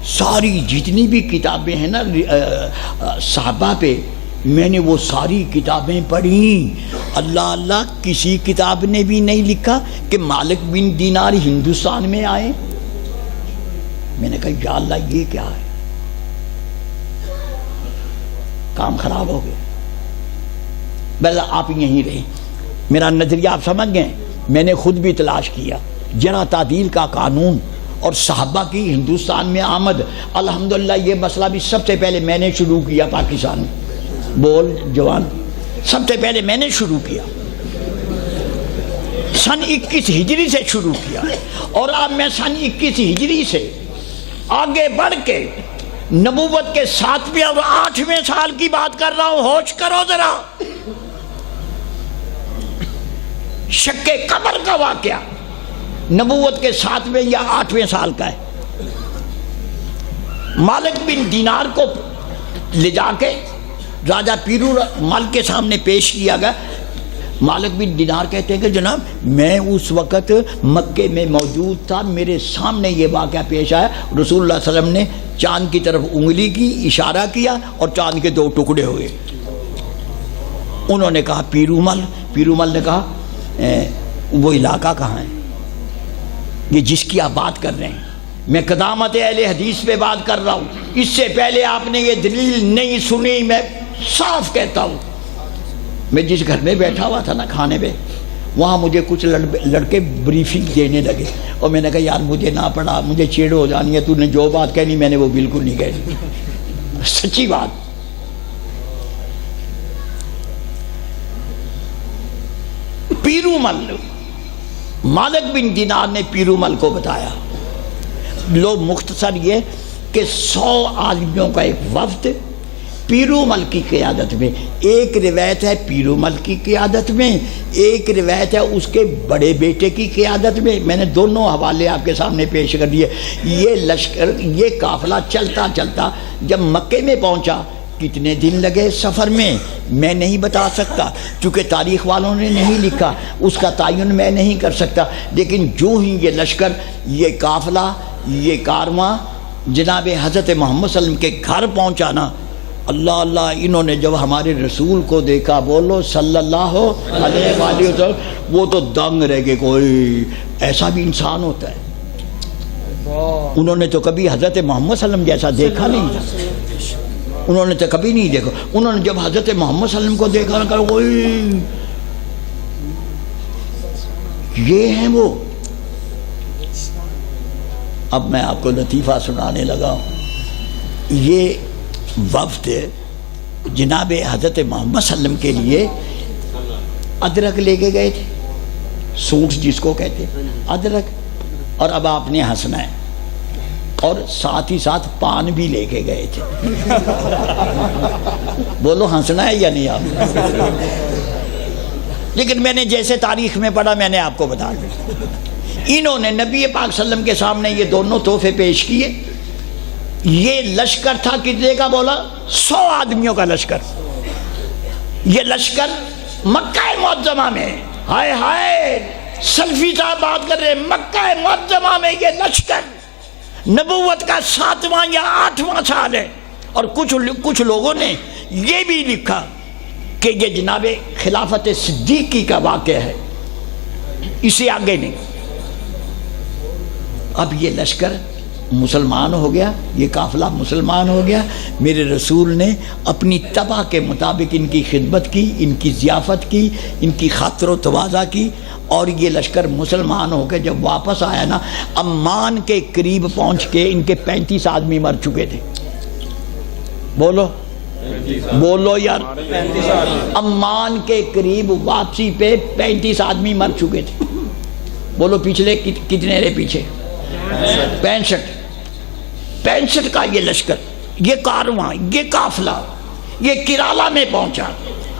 ساری جتنی بھی کتابیں ہیں نا صحابہ پہ، میں نے وہ ساری کتابیں پڑھی. اللہ اللہ، کسی کتاب نے بھی نہیں لکھا کہ مالک بن دینار ہندوستان میں آئے. میں نے کہا یا اللہ یہ کیا ہے، کام خراب ہو گیا. بلکہ آپ یہیں رہیں، میرا نظریہ آپ سمجھ گئے. میں نے خود بھی تلاش کیا، جرح تعدیل کا قانون اور صحابہ کی ہندوستان میں آمد. الحمدللہ یہ مسئلہ بھی سب سے پہلے میں نے شروع کیا پاکستان میں. بول جوان، سب سے پہلے میں نے شروع کیا، سن 21 ہجری سے شروع کیا. اور اب میں سن 21 ہجری سے آگے بڑھ کے نبوت کے 7ویں اور 8ویں سال کی بات کر رہا ہوں. ہوش کرو ذرا. شک قبر کا واقعہ نبوت کے 7ویں یا 8ویں سال کا ہے. مالک بن دینار کو لے جا کے راجہ پیرو مل کے سامنے پیش کیا گیا. مالک بن دینار کہتے ہیں کہ جناب میں اس وقت مکے میں موجود تھا، میرے سامنے یہ واقعہ پیش آیا. رسول اللہ صلی اللہ علیہ وسلم نے چاند کی طرف انگلی کی، اشارہ کیا اور چاند کے 2 ٹکڑے ہوئے. انہوں نے کہا پیرومل نے کہا وہ علاقہ کہاں ہے یہ جس کی آپ بات کر رہے ہیں؟ میں قدامت اہل حدیث پہ بات کر رہا ہوں. اس سے پہلے آپ نے یہ دلیل نہیں سنی. میں صاف کہتا ہوں، میں جس گھر میں بیٹھا ہوا تھا نا کھانے پہ، وہاں مجھے کچھ لڑکے بریفنگ دینے لگے اور میں نے کہا یار مجھے نہ پڑا، مجھے چیڑ ہو جانی ہے، تو نے جو بات کہنی میں نے وہ بالکل نہیں کہنی. سچی بات. پیرومل، مالک بن دینار نے پیرومل کو بتایا. لو مختصر یہ کہ 100 آدمیوں کا ایک وفد پیرومل کی قیادت میں، ایک روایت ہے پیرومل کی قیادت میں، ایک روایت ہے اس کے بڑے بیٹے کی قیادت میں. میں نے دونوں حوالے آپ کے سامنے پیش کر دیے. یہ لشکر، یہ قافلہ چلتا چلتا جب مکے میں پہنچا، کتنے دن لگے سفر میں میں نہیں بتا سکتا، چونکہ تاریخ والوں نے نہیں لکھا، اس کا تعین میں نہیں کر سکتا. لیکن جو ہی یہ لشکر، یہ قافلہ، یہ کارواں جناب حضرت محمد صلی اللہ علیہ وسلم کے گھر پہنچا نا، اللہ اللہ، انہوں نے جب ہمارے رسول کو دیکھا، بولو صلی اللہ علیہ وآلہ وسلم، وہ تو دنگ رہ گئے. کوئی ایسا بھی انسان ہوتا ہے؟ انہوں نے تو کبھی حضرت محمد صلی اللہ علیہ وسلم جیسا دیکھا نہیں تھا. انہوں نے تو کبھی نہیں دیکھا. انہوں نے جب حضرت محمد صلی اللہ علیہ وسلم کو دیکھا نا، کہا وہی یہ ہیں وہ. اب میں آپ کو لطیفہ سنانے لگا ہوں. یہ وفد جناب حضرت محمد صلی اللہ علیہ وسلم کے لیے ادرک لے کے گئے تھے، سوٹ جس کو کہتے ہیں ادرک. اور اب آپ نے ہنسنا ہے، اور ساتھ ہی ساتھ پان بھی لے کے گئے تھے. بولو ہنسنا ہے یا نہیں آپ؟ لیکن میں نے جیسے تاریخ میں پڑھا میں نے آپ کو بتا دیا. انہوں نے نبی پاک صلی اللہ علیہ وسلم کے سامنے یہ دونوں تحفے پیش کیے. یہ لشکر تھا کتنے کا؟ بولا 100 آدمیوں کا لشکر. یہ لشکر مکہ معظمہ میں، ہائے ہائے سلفی صاحب بات کر رہے ہیں، مکہ معظمہ میں یہ لشکر نبوت کا 7واں یا 8واں سال ہے. اور کچھ لوگوں نے یہ بھی لکھا کہ یہ جناب خلافت صدیقی کا واقعہ ہے، اسے آگے نہیں. اب یہ لشکر مسلمان ہو گیا، یہ قافلہ مسلمان ہو گیا، میرے رسول نے اپنی طبع کے مطابق ان کی خدمت کی، ان کی ضیافت کی، ان کی خاطر و تواضع کی، اور یہ لشکر مسلمان ہو کے جب واپس آیا نا، عمان کے قریب پہنچ کے ان کے 35 آدمی مر چکے تھے۔ بولو بولو یار، عمان کے قریب واپسی پہ 35 آدمی مر چکے تھے۔ بولو پچھلے کتنے رہے پیچھے؟ 65 کا یہ لشکر، یہ کارواں، یہ قافلہ، یہ کرالا میں پہنچا۔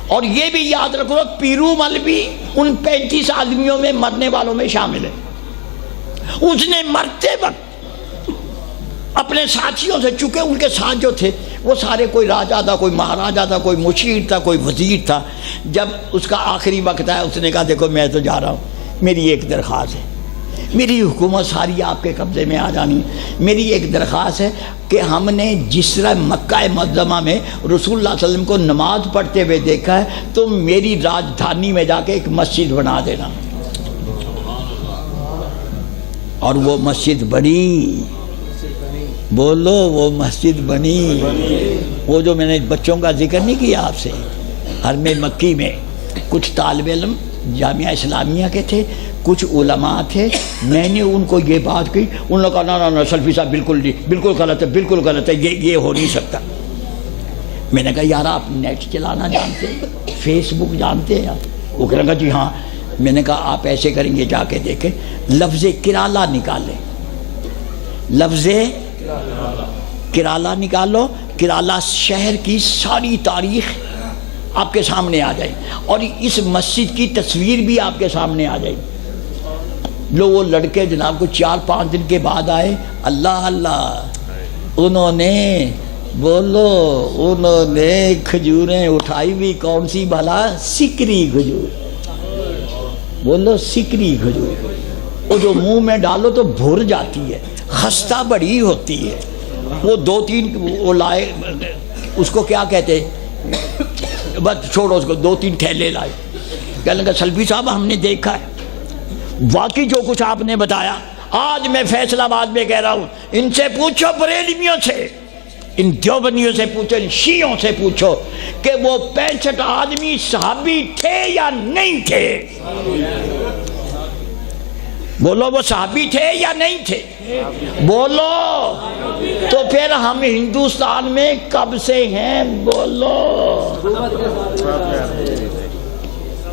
اور یہ بھی یاد رکھو پیرو مل بھی ان 35 آدمیوں میں مرنے والوں میں شامل ہے۔ اس نے مرتے وقت اپنے ساتھیوں سے، چونکہ ان کے ساتھ جو تھے وہ سارے کوئی راجہ تھا، کوئی مہاراجہ تھا، کوئی مشیر تھا، کوئی وزیر تھا، جب اس کا آخری وقت آیا اس نے کہا دیکھو میں تو جا رہا ہوں، میری ایک درخواست ہے، میری حکومت ساری آپ کے قبضے میں آ جانی، میری ایک درخواست ہے کہ ہم نے جس طرح مکہ معظمہ میں رسول اللہ صلی اللہ علیہ وسلم کو نماز پڑھتے ہوئے دیکھا ہے تو میری راجدھانی میں جا کے ایک مسجد بنا دینا۔ اور وہ مسجد بنی، بولو وہ مسجد بنی۔ وہ جو میں نے بچوں کا ذکر نہیں کیا آپ سے، حرم مکی میں کچھ طالب علم جامعہ اسلامیہ کے تھے، کچھ علماء تھے، میں نے ان کو یہ بات کی، انہوں نے کہا نا سلفی صاحب بالکل نہیں، بالکل غلط ہے، بالکل غلط ہے، یہ ہو نہیں سکتا۔ میں نے کہا یار آپ نیٹ چلانا جانتے ہیں، فیس بک جانتے ہیں؟ وہ کہنے لگا جی ہاں۔ میں نے کہا آپ ایسے کریں گے، جا کے دیکھیں، لفظ کرالا نکالیں، لفظ کرالا نکالو، کرالا شہر کی ساری تاریخ آپ کے سامنے آ جائے، اور اس مسجد کی تصویر بھی آپ کے سامنے آ جائے۔ لو وہ لڑکے جناب کو 4-5 دن کے بعد آئے، اللہ اللہ، انہوں نے بولو انہوں نے کھجوریں اٹھائی بھی، کون سی بھلا؟ سکری کھجور، بولو سکری کھجور، وہ جو منہ میں ڈالو تو بھر جاتی ہے، خستہ بڑی ہوتی ہے۔ وہ 2-3 وہ لائے، اس کو کیا کہتے، بس چھوڑو اس کو، 2-3 تھیلے لائے، کہنے لگا سلفی صاحب ہم نے دیکھا ہے، واقعی جو کچھ آپ نے بتایا، آج میں فیصل آباد میں کہہ رہا ہوں، ان سے پوچھو بریلویوں سے، ان دیوبندیوں سے پوچھو، ان شیعوں سے پوچھو کہ وہ 65 آدمی صحابی تھے یا نہیں تھے؟ بولو وہ صحابی تھے یا نہیں تھے؟ بولو۔ تو پھر ہم ہندوستان میں کب سے ہیں؟ بولو۔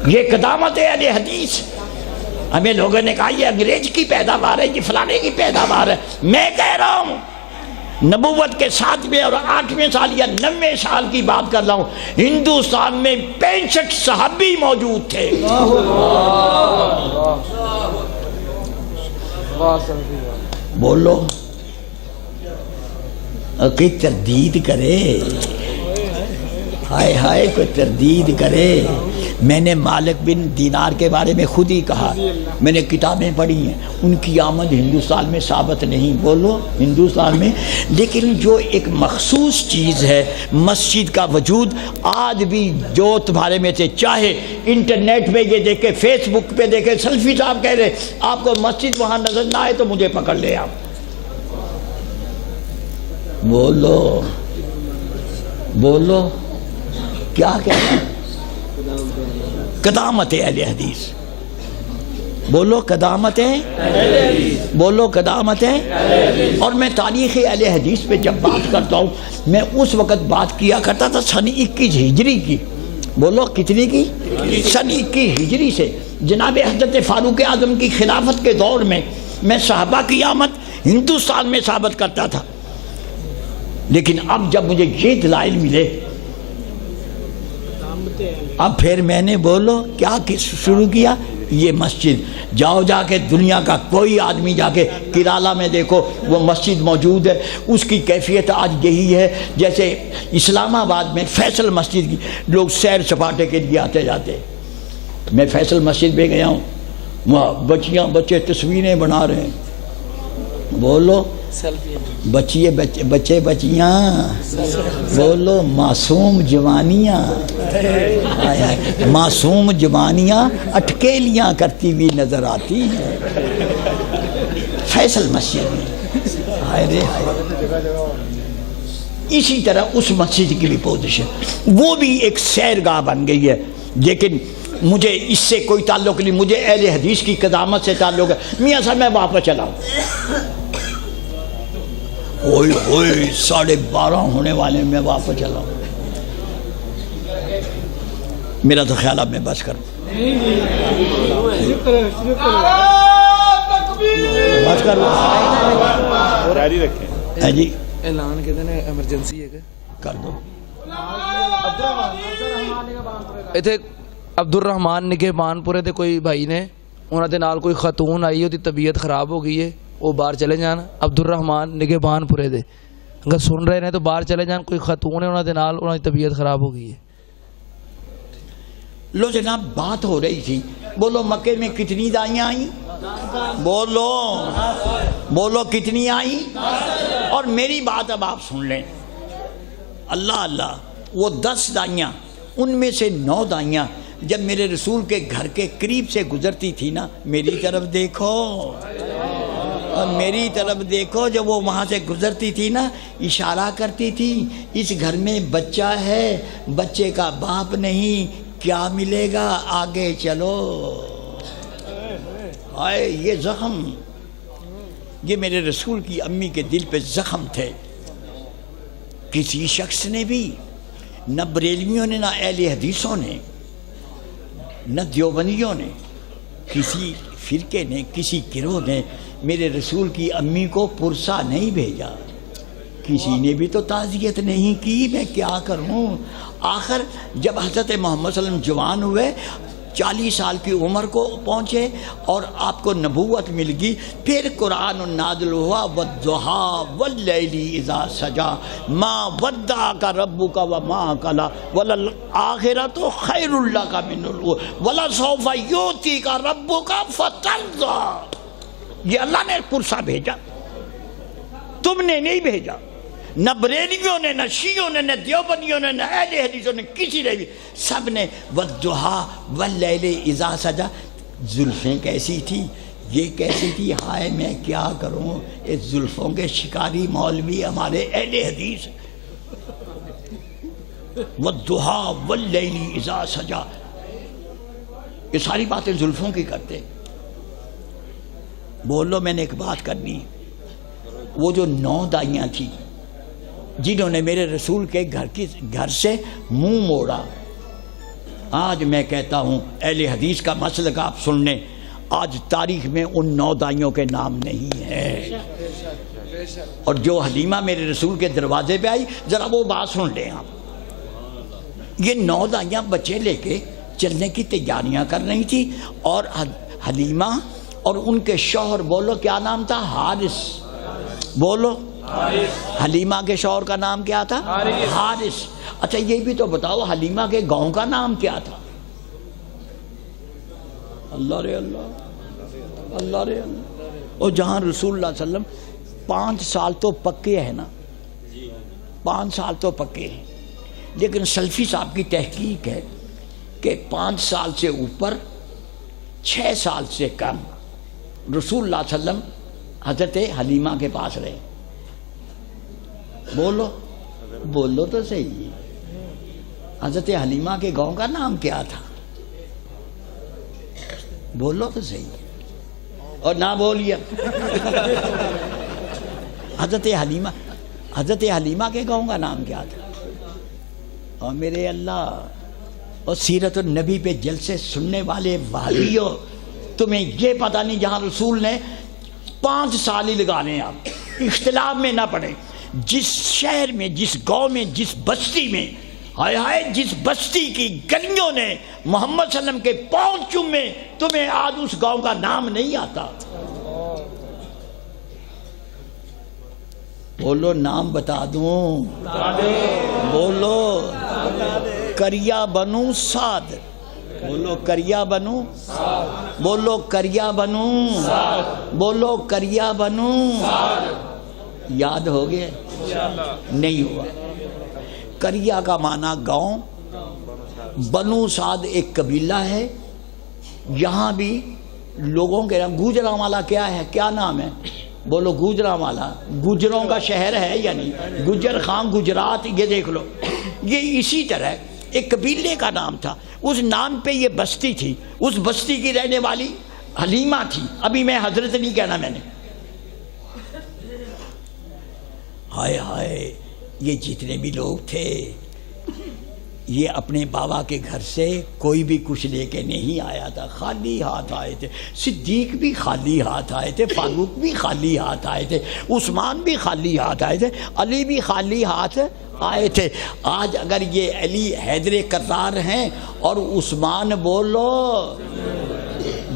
یہ قدامت اہل حدیث۔ ہمیں لوگوں نے کہا یہ انگریز کی پیداوار ہے، یہ فلانے کی پیداوار ہے۔ میں کہہ رہا ہوں نبوت کے 7ویں اور 8ویں سال یا 9ویں سال کی بات کر رہا ہوں، ہندوستان میں 65 صحابی موجود تھے۔ بولو کوئی تردید کرے، ہائے ہائے کوئی تردید کرے۔ میں نے مالک بن دینار کے بارے میں خود ہی کہا، میں نے کتابیں پڑھی ہیں، ان کی آمد ہندوستان میں ثابت نہیں، بولو ہندوستان میں، لیکن جو ایک مخصوص چیز ہے مسجد کا وجود، آج بھی جو تمہارے میں سے چاہے انٹرنیٹ پہ یہ دیکھے، فیس بک پہ دیکھے، سلفی صاحب کہہ رہے آپ کو مسجد وہاں نظر نہ آئے تو مجھے پکڑ لے آپ، بولو بولو کیا کہنا ہے؟ قدامت اہل حدیث، بولو قدامت ہے، بولو قدامت ہے۔ اور میں تاریخ اہل حدیث پہ جب بات کرتا ہوں، میں اس وقت بات کیا کرتا تھا سن 21 ہجری کی، بولو کتنی کی؟ سن 21 ہجری سے۔ جناب حضرت فاروق اعظم کی خلافت کے دور میں میں صحابہ کی آمد ہندوستان میں ثابت کرتا تھا، لیکن اب جب مجھے یہ دلائل ملے، اب پھر میں نے بولو کیا شروع کیا، یہ مسجد جاؤ، جا کے دنیا کا کوئی آدمی جا کے کرالا میں دیکھو، وہ مسجد موجود ہے، اس کی کیفیت آج یہی ہے جیسے اسلام آباد میں فیصل مسجد کی لوگ سیر سپاٹے کے لیے آتے جاتے۔ میں فیصل مسجد پہ گیا ہوں، وہاں بچے تصویریں بنا رہے ہیں، بولو بچے بچیاں، بولو معصوم جوانیاں، معصوم جوانیاں اٹکیلیاں کرتی ہوئی نظر آتی ہیں۔ فیصل مسجد میں، ہائے رے ہائے، اسی طرح اس مسجد کی بھی پوزیشن، وہ بھی ایک سیرگاہ بن گئی ہے، لیکن مجھے اس سے کوئی تعلق نہیں، مجھے اہل حدیث کی قدامت سے تعلق ہے۔ میاں صاحب میں واپس چلا ہوں، اوئے اوئے 12:30 ہونے والے میں واپس چلا ہوں، میرا تو خیال اب میں بس کروں، بس کروں، جاری رکھیں ہے جی اعلان کہتے ہیں ایمرجنسی ہے کہ کر دو۔ ਇੱਥੇ ਅਬਦੁਰਰਹਿਮਾਨ ਨਿਗਹਿਬਾਨ ਪੁਰੇ ਦੇ ਕੋਈ ਭਾਈ ਨੇ, ਉਹਨਾਂ ਦੇ ਨਾਲ ਕੋਈ ਖਤੂਨ ਆਈ, ਉਹਦੀ ਤਬੀਅਤ ਖਰਾਬ ਹੋ ਗਈ ਹੈ, ਉਹ ਬਾਹਰ ਚਲੇ ਜਾਣ। ਅਬਦੁਰਰਹਿਮਾਨ ਨਿਗਹਿਬਾਨ ਪੁਰੇ ਦੇ ਅਗਰ ਸੁਣ ਰਹੇ ਨੇ ਤਾਂ ਬਾਹਰ ਚਲੇ ਜਾਣ, ਕੋਈ ਖਤੂਨ ہے ਉਹਨਾਂ ਦੇ ਨਾਲ, ਉਹਨਾਂ ਦੀ ਤਬੀਅਤ ਖਰਾਬ ਹੋ گئی ہے۔ لو جناب بات ہو رہی تھی، بولو مکے میں کتنی دائیاں آئیں، بولو بولو کتنی آئیں، اور میری بات اب آپ سن لیں، اللہ اللہ، وہ 10 دائیاں، ان میں سے 9 دائیاں جب میرے رسول کے گھر کے قریب سے گزرتی تھی نا، میری طرف دیکھو اور میری طرف دیکھو، جب وہ وہاں سے گزرتی تھی نا، اشارہ کرتی تھی اس گھر میں بچہ ہے، بچے کا باپ نہیں، کیا ملے گا، آگے چلو۔ آئے یہ زخم، یہ میرے رسول کی امی کے دل پہ زخم تھے۔ کسی شخص نے بھی، نہ بریلویوں نے، نہ اہل حدیثوں نے، نہ دیوبندیوں نے، کسی فرقے نے، کسی گروہ نے میرے رسول کی امی کو پرسا نہیں بھیجا، کسی نے بھی تو تعزیت نہیں کی، میں کیا کروں۔ آخر جب حضرت محمد صلی اللہ علیہ وسلم جوان ہوئے، 40 سال کی عمر کو پہنچے اور آپ کو نبوت مل گئی، پھر قرآن نازل ہوا، وَالضُّحَىٰ وَاللَّيْلِ إِذَا سَجَىٰ مَا وَدَّعَكَ رَبُّكَ وَمَا قَلَىٰ وَلَلْآخِرَةُ خَيْرٌ لَكَ مِنَ الْأُولَىٰ وَلَسَوْفَ يُؤْتِيكَ رَبُّكَ فَتَرْضَىٰ۔ یہ اللہ نے پرسا بھیجا، تم نے نہیں بھیجا، نہ بریلویوں نے، نہ شیعوں نے، نہ دیوبندیوں نے، نہ اہل حدیثوں نے، کسی نے بھی، سب نے وَالضُّحَىٰ وَاللَّيْلِ إِذَا سَجَىٰ۔ زلفیں کیسی تھی، یہ کیسی تھی، ہائے میں کیا کروں، اس زلفوں کے شکاری مولوی ہمارے اہل حدیث۔ وَالضُّحَىٰ وَاللَّيْلِ إِذَا سَجَىٰ، یہ ساری باتیں زلفوں کی کرتے۔ بولو، میں نے ایک بات کرنی، وہ جو 9 دائیاں تھیں جنہوں نے میرے رسول کے گھر سے منہ موڑا، آج میں کہتا ہوں اہل حدیث کا مسلک آپ سن لیں، آج تاریخ میں ان 9 دائیوں کے نام نہیں ہے۔ اور جو حلیمہ میرے رسول کے دروازے پہ آئی، ذرا وہ بات سن لیں آپ، یہ 9 دائیاں بچے لے کے چلنے کی تیاریاں کر رہی تھی، اور حلیمہ اور ان کے شوہر، بولو کیا نام تھا، حارث، بولو حلیمہ کے شوہر کا نام کیا تھا، حارث۔ اچھا یہ بھی تو بتاؤ حلیمہ کے گاؤں کا نام کیا تھا، اللہ رے اللہ، اللہ رے اللہ۔ اور جہاں رسول اللہ صلی اللہ علیہ وسلم 5 سال تو پکے ہیں نا، 5 سال تو پکے ہیں، لیکن سلفی صاحب کی تحقیق ہے کہ 5 سال سے اوپر، 6 سال سے کم رسول اللہ صلی اللہ علیہ وسلم حضرت حلیمہ کے پاس رہے۔ بولو بولو تو صحیح، حضرت حلیمہ کے گاؤں کا نام کیا تھا، بولو تو صحیح، اور نہ بولیا۔ حضرت حلیمہ کے گاؤں کا نام کیا تھا، اور میرے اللہ، اور سیرت النبی پہ جلسے سننے والے وہابیوں، تمہیں یہ پتہ نہیں جہاں رسول نے 5 سال ہی لگانے، آپ اختلاف میں نہ پڑے، جس شہر میں، جس گاؤں میں، جس بستی میں، ہائے ہائے جس بستی کی گلیوں نے محمد صلی اللہ علیہ وسلم کے پاؤں چومے، تمہیں آج اس گاؤں کا نام نہیں آتا۔ بولو نام بتا دوں، بولو کریا بنو سعد، بولو کریا بنو، بولو کریا بنو، بولو کریا بنو، یاد ہو گئے؟ نہیں ہوا۔ کریا کا معنی گاؤں، بنو سعد ایک قبیلہ ہے، یہاں بھی لوگوں کے نام، گوجرانوالا کیا ہے، کیا نام ہے، بولو گوجرانوالا گجروں کا شہر ہے یا نہیں؟ گجر خان گجرات، یہ دیکھ لو. یہ اسی طرح ایک قبیلے کا نام تھا، اس نام پہ یہ بستی تھی، اس بستی کی رہنے والی حلیمہ تھی. ابھی میں حضرت نہیں کہنا میں نے. ہائے ہائے، یہ جتنے بھی لوگ تھے یہ اپنے بابا کے گھر سے کوئی بھی کچھ لے کے نہیں آیا تھا، خالی ہاتھ آئے تھے. صدیق بھی خالی ہاتھ آئے تھے، فاروق بھی خالی ہاتھ آئے تھے، عثمان بھی خالی ہاتھ آئے تھے، علی بھی خالی ہاتھ آئے تھے. آج اگر یہ علی حیدر کرار ہیں اور عثمان بولو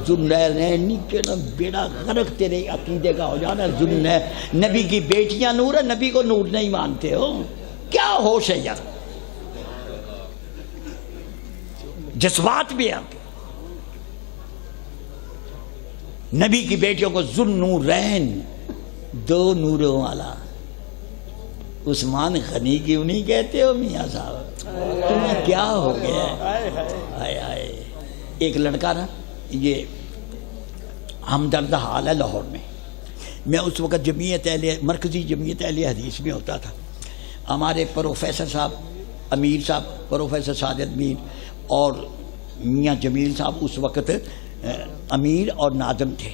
ذوالنورین کے نا بیڑا غرق تیرے عقیدے کا ہو جانا. نبی کی بیٹیاں نور ہے، نبی کو نور نہیں مانتے ہو، کیا ہوش ہے یار؟ جذبات بھی ہیں. نبی کی بیٹیوں کو ذوالنورین، دو نوروں والا. عثمان غنی کیوں نہیں کہتے ہو میاں صاحب؟ تمہیں کیا ہو گیا؟ آئے آئے. ایک لڑکا نا، یہ ہمدرد حال ہے لاہور میں. میں اس وقت مرکزی جمعیت اہل حدیث میں ہوتا تھا. ہمارے پروفیسر صاحب امیر صاحب، پروفیسر ساجد میر اور میاں جمیل صاحب اس وقت امیر اور ناظم تھے.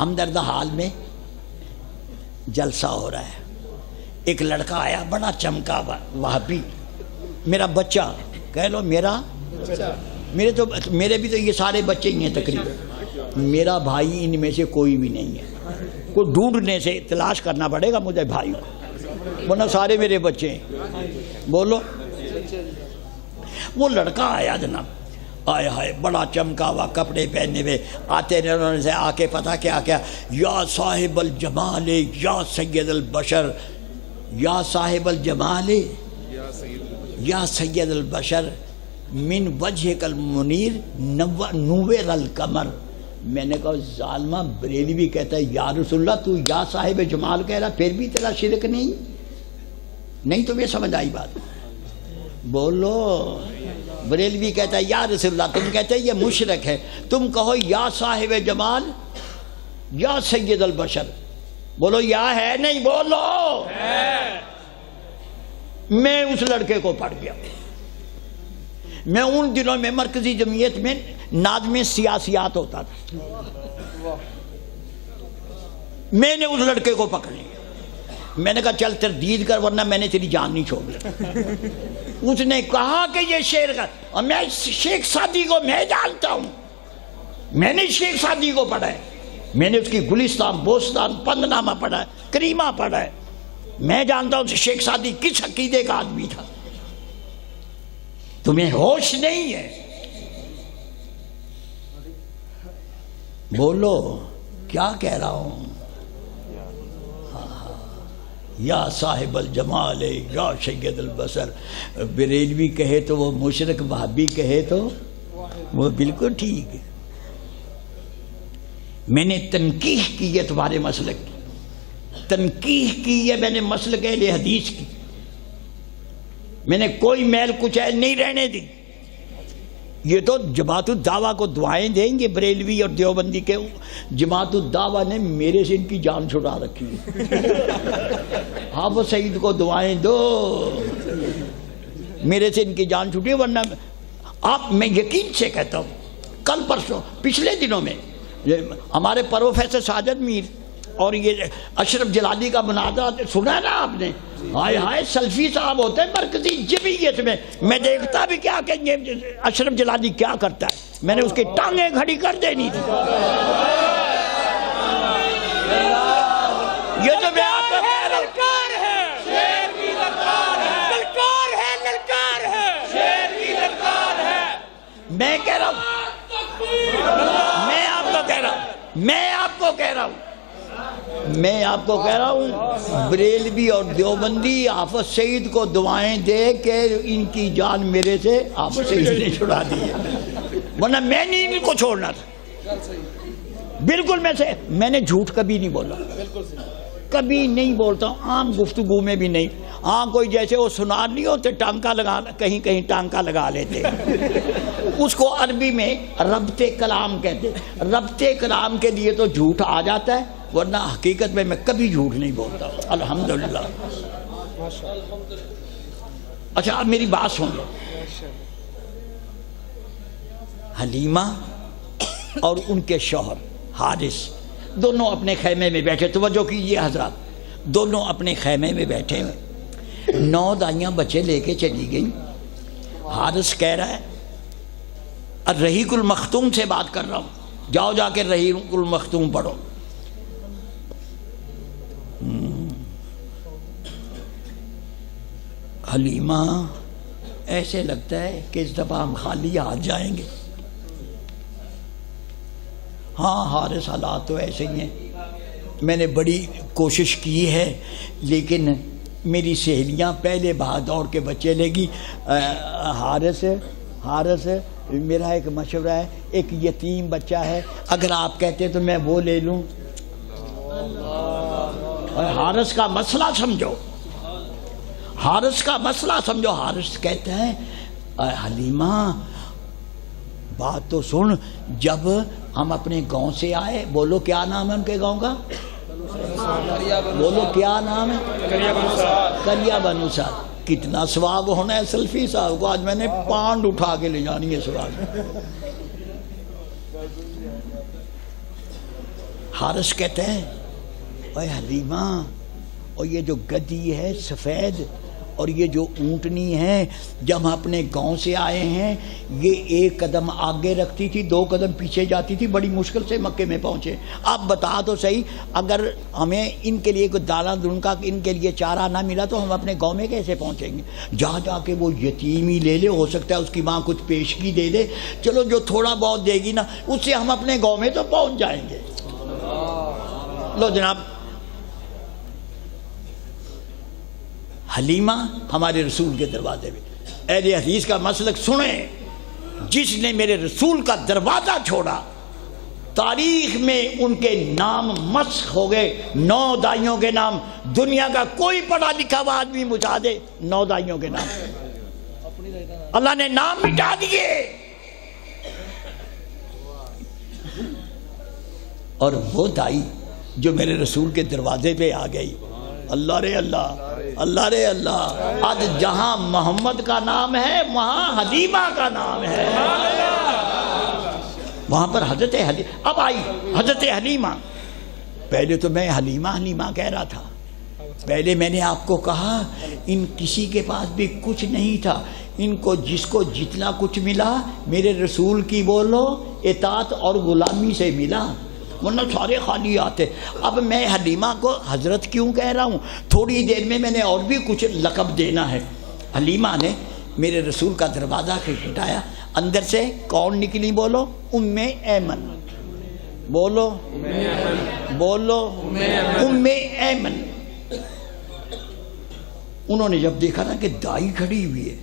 ہمدرد حال میں جلسہ ہو رہا ہے. ایک لڑکا آیا بڑا چمکا وہابی، میرا بچہ کہہ لو، میرے بھی تو یہ سارے بچے ہی ہیں تقریباً. میرا بھائی ان میں سے کوئی بھی نہیں ہے. کوئی ڈھونڈنے سے تلاش کرنا پڑے گا مجھے بھائی کو، ورنہ سارے میرے بچے ہیں. بولو. وہ لڑکا آیا جناب، آئے ہائے بڑا چمکا ہوا کپڑے پہنے ہوئے. آتے رہے انہوں نے سے آ کے پتہ کیا کیا، یا صاحب الجمال یا سید البشر، یا صاحب الجمال یا سید البشر من وجہک المنیر نور القمر. میں نے کہا ظالمہ، بریلوی کہتا ہے یا رسول اللہ تو یا صاحب جمال کہہ رہا، پھر بھی تیرا شرک نہیں تمہیں سمجھ آئی بات؟ بولو. بریلوی کہتا ہے یا رسول اللہ، تم کہتے ہیں یہ مشرک ہے. تم کہو یا صاحب جمال یا سید البشر. بولو یا ہے نہیں؟ بولو. میں اس لڑکے کو پڑھ گیا. میں ان دنوں میں مرکزی جمعیت میں ناظم سیاسیات ہوتا تھا. میں نے اس لڑکے کو پکڑ لیا. میں نے کہا چل تردید کر ورنہ میں نے تیری جان نہیں چھوڑی. اس نے کہا کہ یہ شعر کا، اور میں شیخ سعدی کو میں جانتا ہوں، میں نے شیخ سعدی کو پڑھا ہے، میں نے اس کی گلستان بوستان پندنامہ پڑھا ہے، کریمہ پڑھا ہے. میں جانتا ہوں شیخ سعدی کس عقیدے کا آدمی تھا. تمہیں ہوش نہیں ہے؟ بولو کیا کہہ رہا ہوں؟ یا صاحب الجمال یا سید البصر. بریلوی کہے تو وہ مشرک، وہابی کہے تو وہ بالکل ٹھیک ہے. میں نے تنقیح کی ہے تمہارے مسلک کی، تنقیح کی ہے میں نے مسلک اہل حدیث کی. میں نے کوئی میل کچیل نہیں رہنے دی. یہ تو جماعت الدعویٰ کو دعائیں دیں گے بریلوی اور دیوبندی کے. جماعت الدعویٰ نے میرے سے ان کی جان چھڑا رکھی ہے. حافظ سعید کو دعائیں دو، میرے سے ان کی جان چھوٹی. ورنہ آپ، میں یقین سے کہتا ہوں، کل پرسوں پچھلے دنوں میں ہمارے پروفیسر ساجد میر اور یہ اشرف جلالی کا مناظرہ سنا نا آپ نے؟ ہائے ہائے، سلفی صاحب ہوتے ہیں مرکزی جمعیت میں دیکھتا بھی کیا کہ اشرف جلالی کیا کرتا ہے. میں نے اس کی ٹانگیں کھڑی کر دینی تھی. یہ تو میں آپ کو کہہ رہا ہوں، میں کہہ رہا ہوں، میں آپ کو کہہ رہا ہوں بریلوی اور دیوبندی حافظ سعید کو دعائیں دے کہ ان کی جان میرے سے حافظ سعید نے چھڑا دی ہے، ورنہ میں نہیں ان کو چھوڑنا تھا. بالکل میں نے جھوٹ کبھی نہیں بولا، کبھی نہیں بولتا ہوں، عام گفتگو میں بھی نہیں. ہاں کوئی جیسے وہ سنار نہیں ہوتے ٹانکا لگا، کہیں ٹانکا لگا لیتے، اس کو عربی میں ربط کلام کہتے. ربط کلام کے لیے تو جھوٹ آ جاتا ہے، ورنہ حقیقت میں کبھی جھوٹ نہیں بولتا الحمدللہ۔ اچھا اب میری بات سن لو، حلیمہ اور ان کے شوہر حارث دونوں اپنے خیمے میں بیٹھے، توجہ کیجیے حضرات، دونوں اپنے خیمے میں بیٹھے ہوئے، 9 دائیاں بچے لے کے چلی گئی۔ حارث کہہ رہا ہے، الرحیق المختوم سے بات کر رہا ہوں، جاؤ جا کے رحیق المختوم پڑھو۔ حلیمہ ایسے لگتا ہے کہ اس دفعہ ہم خالی ہاتھ جائیں گے۔ ہاں حارث حالات تو ایسے ہی ہیں، میں نے بڑی کوشش کی ہے لیکن میری سہیلیاں پہلے بھاگ دوڑ کے بچے لے گی۔ حارث میرا ایک مشورہ ہے، ایک یتیم بچہ ہے، اگر آپ کہتے تو میں وہ لے لوں۔ حارث کا مسئلہ سمجھو، حارث کا مسئلہ سمجھو۔ حارث کہتا ہے حلیمہ بات تو سن، جب ہم اپنے گاؤں سے آئے، بولو کیا نام ہے ان کے گاؤں کا، بولو کیا نام ہے، کریا بنو سعد۔ کتنا ثواب ہونا ہے سلفی صاحب کو، آج میں نے پانڈ اٹھا کے لے جانی ہے ثواب۔ حارث کہتے ہیں اے حلیمہ، اور یہ جو گدی ہے سفید اور یہ جو اونٹنی ہے، جب ہم اپنے گاؤں سے آئے ہیں یہ 1 قدم آگے رکھتی تھی 2 قدم پیچھے جاتی تھی، بڑی مشکل سے مکے میں پہنچے۔ آپ بتا تو صحیح، اگر ہمیں ان کے لیے کوئی دانہ دن کا ان کے لیے چارہ نہ ملا تو ہم اپنے گاؤں میں کیسے پہنچیں گے؟ جا جا کے وہ یتیم ہی لے لے، ہو سکتا ہے اس کی ماں کچھ پیشگی دے دے، چلو جو تھوڑا بہت دے گی نا اس سے ہم اپنے گاؤں میں تو پہنچ جائیں گے۔ لو جناب، حلیمہ ہمارے رسول کے دروازے میں، اہل حدیث کا مسلک سنیں، جس نے میرے رسول کا دروازہ چھوڑا تاریخ میں ان کے نام مسخ ہو گئے۔ 9 دائیوں کے نام، دنیا کا کوئی پڑھا لکھا ہوا آدمی مٹا دے 9 دائیوں کے نام، اللہ نے نام مٹا دیے۔ اور وہ دائی جو میرے رسول کے دروازے پہ آ گئی، اللہ رے اللہ، اللہ رے اللہ، آج جہاں محمد کا نام ہے وہاں حلیمہ کا نام ہے، وہاں پر حضرت حلیمہ اب آئی۔ حضرت حلیمہ، پہلے تو میں حلیمہ حلیمہ کہہ رہا تھا، پہلے میں نے آپ کو کہا ان کسی کے پاس بھی کچھ نہیں تھا، ان کو جس کو جتنا کچھ ملا میرے رسول کی بولو اطاعت اور غلامی سے ملا، ورنہ سارے خالی آتے۔ اب میں حلیمہ کو حضرت کیوں کہہ رہا ہوں، تھوڑی دیر میں نے اور بھی کچھ لقب دینا ہے۔ حلیمہ نے میرے رسول کا دروازہ کھٹکھٹایا، اندر سے کون نکلی بولو؟ ام ایمن، بولو بولو ام ایمن۔ انہوں نے جب دیکھا نا کہ دائی کھڑی ہوئی ہے،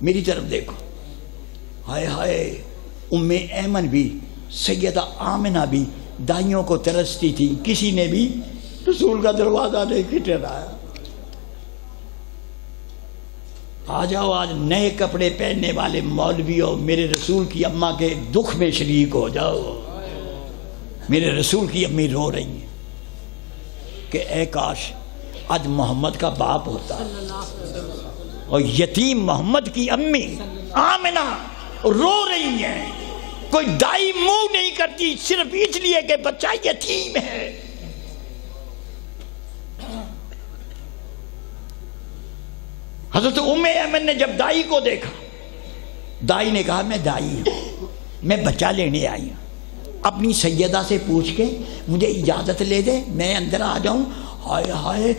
میری طرف دیکھو، ہائے ہائے، ام ایمن بھی سیدہ آمنہ بھی دائیوں کو ترستی تھی، کسی نے بھی رسول کا دروازہ نہیں کھٹکھٹایا۔ آ جاؤ آج نئے کپڑے پہننے والے مولویوں، میرے رسول کی اماں کے دکھ میں شریک ہو جاؤ۔ میرے رسول کی امی رو رہی ہیں کہ اے کاش آج محمد کا باپ ہوتا، اور یتیم محمد کی امی آمنہ رو رہی ہیں، کوئی دائی منہ نہیں کرتی صرف اس لیے کہ بچہ یتیم ہے۔ حضرت ام ایمن نے جب دائی کو دیکھا، دائی نے کہا میں دائی ہوں، میں بچہ لینے آئی ہوں، اپنی سیدہ سے پوچھ کے مجھے اجازت لے دے میں اندر آ جاؤں۔ ہائے ہائے،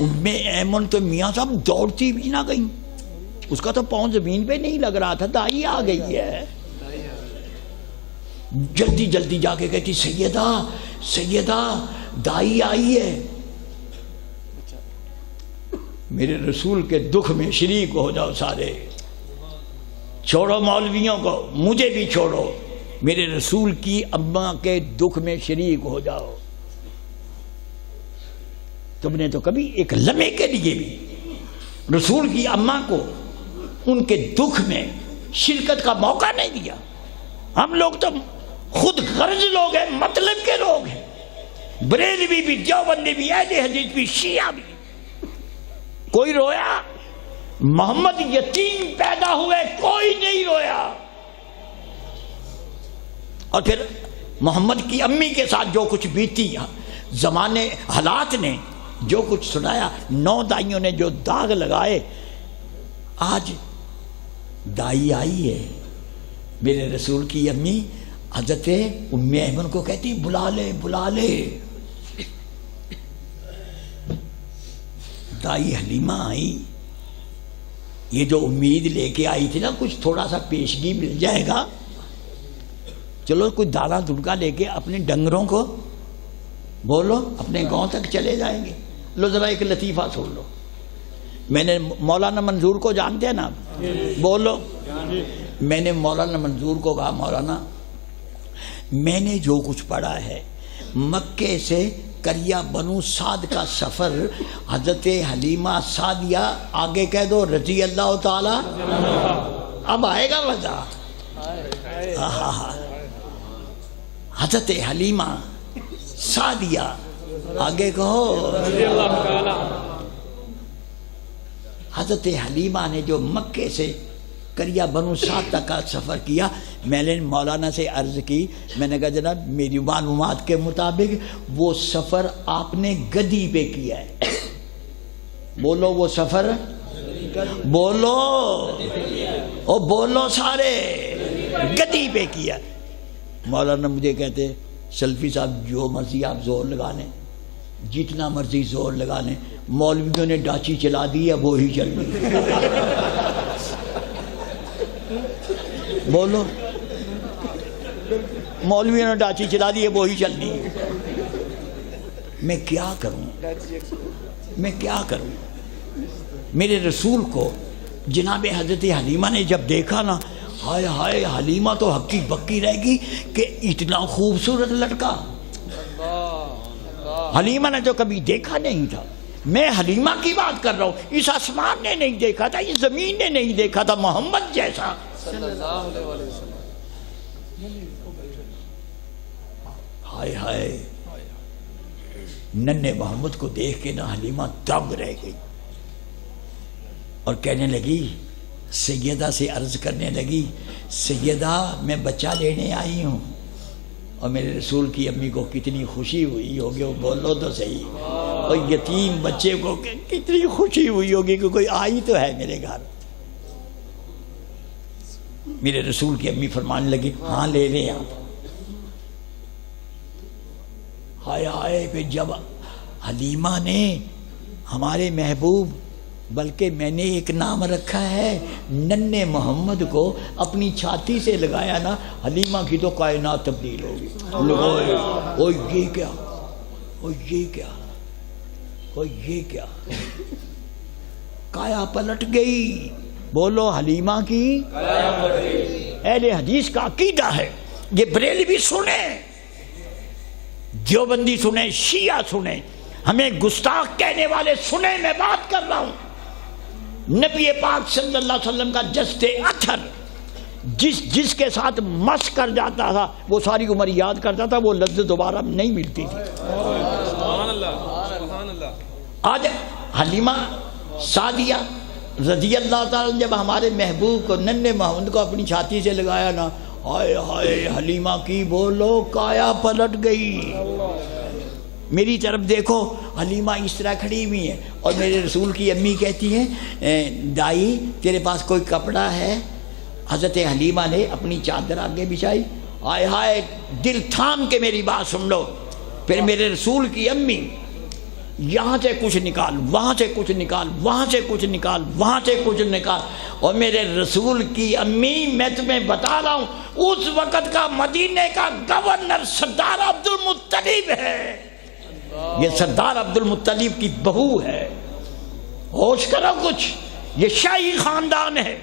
ام ایمن تو میاں صاحب دوڑتی بھی نہ گئی، اس کا تو پاؤں زمین پہ نہیں لگ رہا تھا، دائی آ گئی ہے۔ جلدی جلدی جا کے کہتی سیدہ سیدہ دائی آئی ہے۔ میرے رسول کے دکھ میں شریک ہو جاؤ سارے، چھوڑو مولویوں کو، مجھے بھی چھوڑو، میرے رسول کی اماں کے دکھ میں شریک ہو جاؤ۔ تم نے تو کبھی ایک لمحے کے لیے بھی رسول کی اماں کو ان کے دکھ میں شرکت کا موقع نہیں دیا۔ ہم لوگ تو خود غرض لوگ ہیں، مطلب کے لوگ ہیں، بریلوی بھی، دیوبندی بھی، اہل حدیث بھی، شیعہ بھی. کوئی رویا؟ محمد یتیم پیدا ہوئے کوئی نہیں رویا. اور پھر محمد کی امی کے ساتھ جو کچھ بیتی، زمانے حالات نے جو کچھ سنایا، 9 دائیوں نے جو داغ لگائے. آج دائی آئی ہے، میرے رسول کی امی حضرت ام ایمن کو کہتی بلا لے بلا لے. دائی حلیمہ آئی، یہ جو امید لے کے آئی تھی نا کچھ تھوڑا سا پیشگی مل جائے گا، چلو کوئی دانا دڑکا لے کے اپنے ڈنگروں کو بولو اپنے گاؤں تک چلے جائیں گے. لو ذرا ایک لطیفہ سن لو. میں نے مولانا منظور کو جانتے ہیں نا؟ بولو. میں نے مولانا منظور کو کہا مولانا میں نے جو کچھ پڑھا ہے مکے سے کریا بنو سعد کا سفر، حضرت حلیمہ سعدیہ آگے کہہ دو رضی اللہ تعالی، اب آئے گا مزہ. حضرت حلیمہ سعدیہ آگے کہو. حضرت حلیمہ نے جو مکے سے کریا بنو سعد تک کا سفر کیا، میں نے مولانا سے عرض کی، میں نے کہا جناب میری معلومات کے مطابق وہ سفر آپ نے گدی پہ کیا ہے. بولو وہ سفر، بولو او بولو سارے، گدی پہ کیا. مولانا مجھے کہتے سلفی صاحب جو مرضی آپ زور لگا لیں، جتنا مرضی زور لگا لیں، مولویوں نے ڈاچی چلا دی ہے وہی چل رہی. بولو مولویوں نے ڈاچی چلا دی ہے وہی چل رہی ہے. میں کیا کروں، میں کیا کروں. میرے رسول کو جناب حضرت حلیمہ نے جب دیکھا نا، ہائے ہائے حلیمہ تو ہکی بکی رہ گی کہ اتنا خوبصورت لڑکا حلیمہ نے تو کبھی دیکھا نہیں تھا. میں حلیمہ کی بات کر رہا ہوں، اس آسمان نے نہیں دیکھا تھا، اس زمین نے نہیں دیکھا تھا محمد جیسا. ہائے ہائے ننھے محمد کو دیکھ کے نا حلیمہ دنگ رہ گئی اور کہنے لگی، سیدہ سے عرض کرنے لگی، سیدہ میں بچہ لینے آئی ہوں. اور میرے رسول کی امی کو کتنی خوشی ہوئی ہوگی، وہ بولو تو صحیح، اور یتیم بچے کو کتنی خوشی ہوئی ہوگی کہ کوئی آئی تو ہے میرے گھر. میرے رسول کی امی فرمانے لگی ہاں لے لیں آپ. ہائے ہائے پھر جب حلیمہ نے ہمارے محبوب، بلکہ میں نے ایک نام رکھا ہے ننھے محمد کو، اپنی چھاتی سے لگایا نا، حلیمہ کی تو کائنات تبدیل ہوگی. او یہ کیا، او یہ کیا، او یہ کیا، کایا پلٹ گئی. بولو حلیمہ کی اہل حدیث کا عقیدہ ہے. یہ بریلوی سنیں، دیوبندی سنیں، شیعہ سنیں، ہمیں گستاخ کہنے والے سنیں. میں بات کر رہا ہوں نبی پاک صلی اللہ علیہ وسلم کا جسد اطہر جس کے ساتھ مس کر جاتا تھا وہ ساری عمر یاد کرتا تھا، وہ لذت دوبارہ نہیں ملتی تھی. آج حلیمہ سعدیہ رضی اللہ تعالیٰ جب ہمارے محبوب کو، ننھے محمد کو اپنی چھاتی سے لگایا نا، ہائے ہائے حلیمہ کی بولو کایا پلٹ گئی. میری طرف دیکھو، حلیمہ اس طرح کھڑی ہوئی ہے اور میرے رسول کی امی کہتی ہیں دائی تیرے پاس کوئی کپڑا ہے؟ حضرت حلیمہ نے اپنی چادر آگے بچھائی. ہائے ہائے دل تھام کے میری بات سن لو. پھر میرے رسول کی امی یہاں سے کچھ نکال، وہاں سے کچھ نکال، وہاں سے کچھ نکال، وہاں سے کچھ نکال. اور میرے رسول کی امی، میں تمہیں بتا رہا ہوں، اس وقت کا مدینے کا گورنر سردار عبد المطلب ہے. یہ سردار عبد المطلب کی بہو ہے. ہوش کرو کچھ، یہ شاہی خاندان ہے.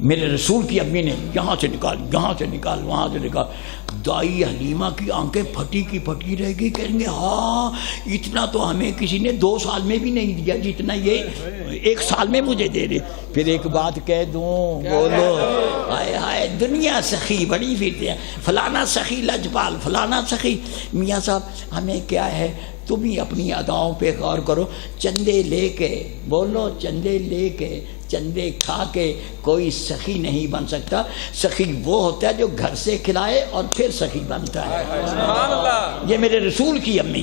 میرے رسول کی امی نے یہاں سے نکال، یہاں سے نکال، وہاں سے نکال. دائی حلیمہ کی آنکھیں پھٹی کی پھٹی رہ گئی. کہیں گے ہاں اتنا تو ہمیں کسی نے 2 سال میں بھی نہیں دیا جتنا یہ 1 سال میں مجھے دے دے. پھر ایک بات کہہ دوں، بولو. ہائے ہائے دنیا سخی بڑی پھرتے ہیں، فلانا سخی لجپال، فلانا سخی. میاں صاحب ہمیں کیا ہے، تم ہی اپنی اداؤں پہ غور کرو. چندے لے کے، بولو چندے لے کے، چندے کھا کے کوئی سخی نہیں بن سکتا. سخی وہ ہوتا ہے جو گھر سے کھلائے اور پھر سخی بنتا ہے. یہ میرے رسول کی امی،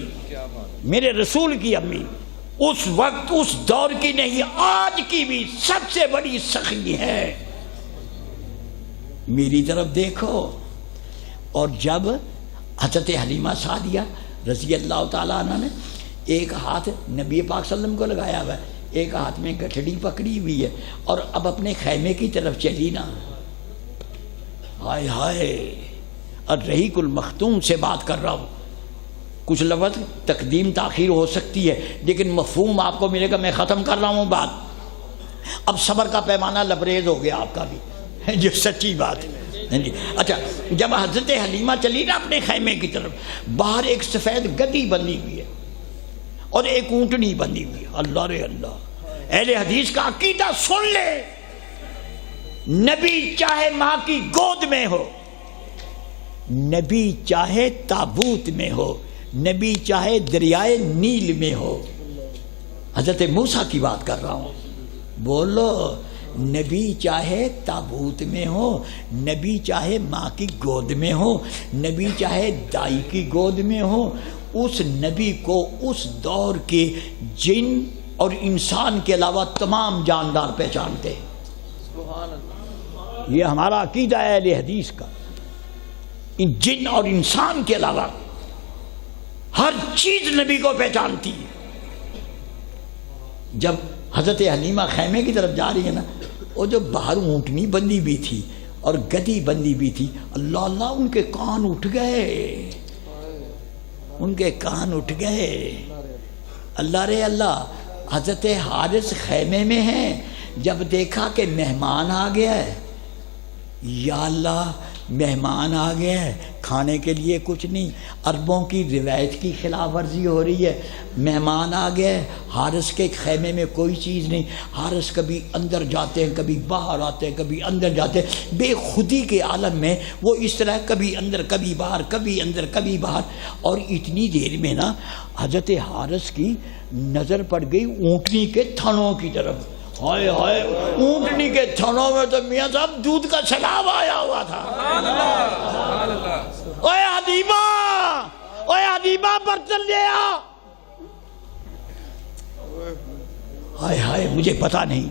میرے رسول کی امی اس وقت اس دور کی نہیں، آج کی بھی سب سے بڑی سخی ہے. میری طرف دیکھو. اور جب حضرت حلیمہ سعدیہ رضی اللہ تعالیٰ عنہ نے ایک ہاتھ نبی پاک صلی اللہ علیہ وسلم کو لگایا ہوا ہے، ایک ہاتھ میں گٹھڑی پکڑی ہوئی ہے، اور اب اپنے خیمے کی طرف چلی نا. ہائے ہائے. اور رحیق المختوم سے بات کر رہا ہوں. کچھ لفظ تقدیم تاخیر ہو سکتی ہے لیکن مفہوم آپ کو ملے گا. میں ختم کر رہا ہوں بات. اب صبر کا پیمانہ لبریز ہو گیا آپ کا بھی، جو سچی بات ہے. اچھا، جب حضرت حلیمہ چلی نا اپنے خیمے کی طرف، باہر ایک سفید گدی بندھی ہوئی ہے اور ایک اونٹنی بندھی ہوئی ہے. اللہ رے اللہ. اہل حدیث کا عقیدہ سن لے. نبی چاہے ماں کی گود میں ہو، نبی چاہے تابوت میں ہو، نبی چاہے دریائے نیل میں ہو. حضرت موسیٰ کی بات کر رہا ہوں. بولو. نبی چاہے تابوت میں ہو، نبی چاہے ماں کی گود میں ہو، نبی چاہے دائی کی گود میں ہو، اس نبی کو اس دور کے جن اور انسان کے علاوہ تمام جاندار پہچانتے ہیں. یہ ہمارا عقیدہ ہے اہل حدیث کا. ان جن اور انسان کے علاوہ ہر چیز نبی کو پہچانتی ہے. جب حضرت حلیمہ خیمے کی طرف جا رہی ہے نا، وہ جو باہر اونٹنی بندی بھی تھی اور گدی بندی بھی تھی، اللہ اللہ ان کے کان اٹھ گئے، ان کے کان اٹھ گئے. اللہ رے اللہ. حضرت حارث خیمے میں ہیں، جب دیکھا کہ مہمان آ گیا ہے، یا اللہ مہمان آ گیا ہے، کھانے کے لیے کچھ نہیں. عربوں کی روایت کی خلاف ورزی ہو رہی ہے. مہمان آ گیا ہے، حارث کے خیمے میں کوئی چیز نہیں. حارث کبھی اندر جاتے ہیں، کبھی باہر آتے ہیں، کبھی اندر جاتے ہیں. بے خودی کے عالم میں وہ اس طرح کبھی اندر کبھی باہر، کبھی اندر کبھی باہر. اور اتنی دیر میں نا حضرت حارث کی نظر پڑ گئی اونٹنی کے تھنوں کی طرف. ہائے ہائے. اونٹنی کے تھنوں میں تو میاں صاحب دودھ کا سیلاب آیا ہوا تھا. اوے حلیمہ، اوے حلیمہ برتن لے آ. ہائے ہائے. مجھے پتا نہیں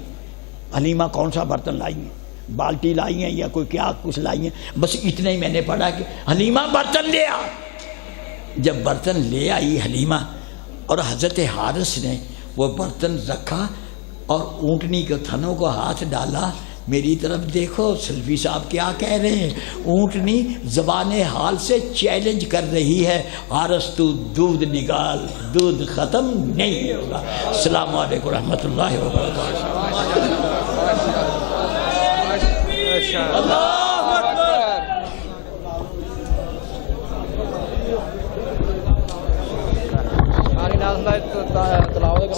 حلیمہ کون سا برتن لائی ہیں، بالٹی لائی ہیں یا کوئی کیا کچھ لائی ہیں. بس اتنا ہی میں نے پڑھا کہ حلیمہ برتن لے آ. جب برتن لے آئی حلیمہ اور حضرت حارث نے وہ برتن رکھا اور اونٹنی کے تھنوں کو ہاتھ ڈالا. میری طرف دیکھو. سلفی صاحب کیا کہہ رہے ہیں؟ اونٹنی زبان حال سے چیلنج کر رہی ہے، حارث تو دودھ نکال، دودھ ختم نہیں ہوگا. السلام علیکم ورحمۃ اللہ وبرکاتہ.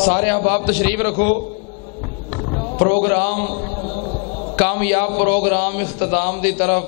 سارے احباب تشریف رکھو. پروگرام کامیاب پروگرام اختتام دی طرف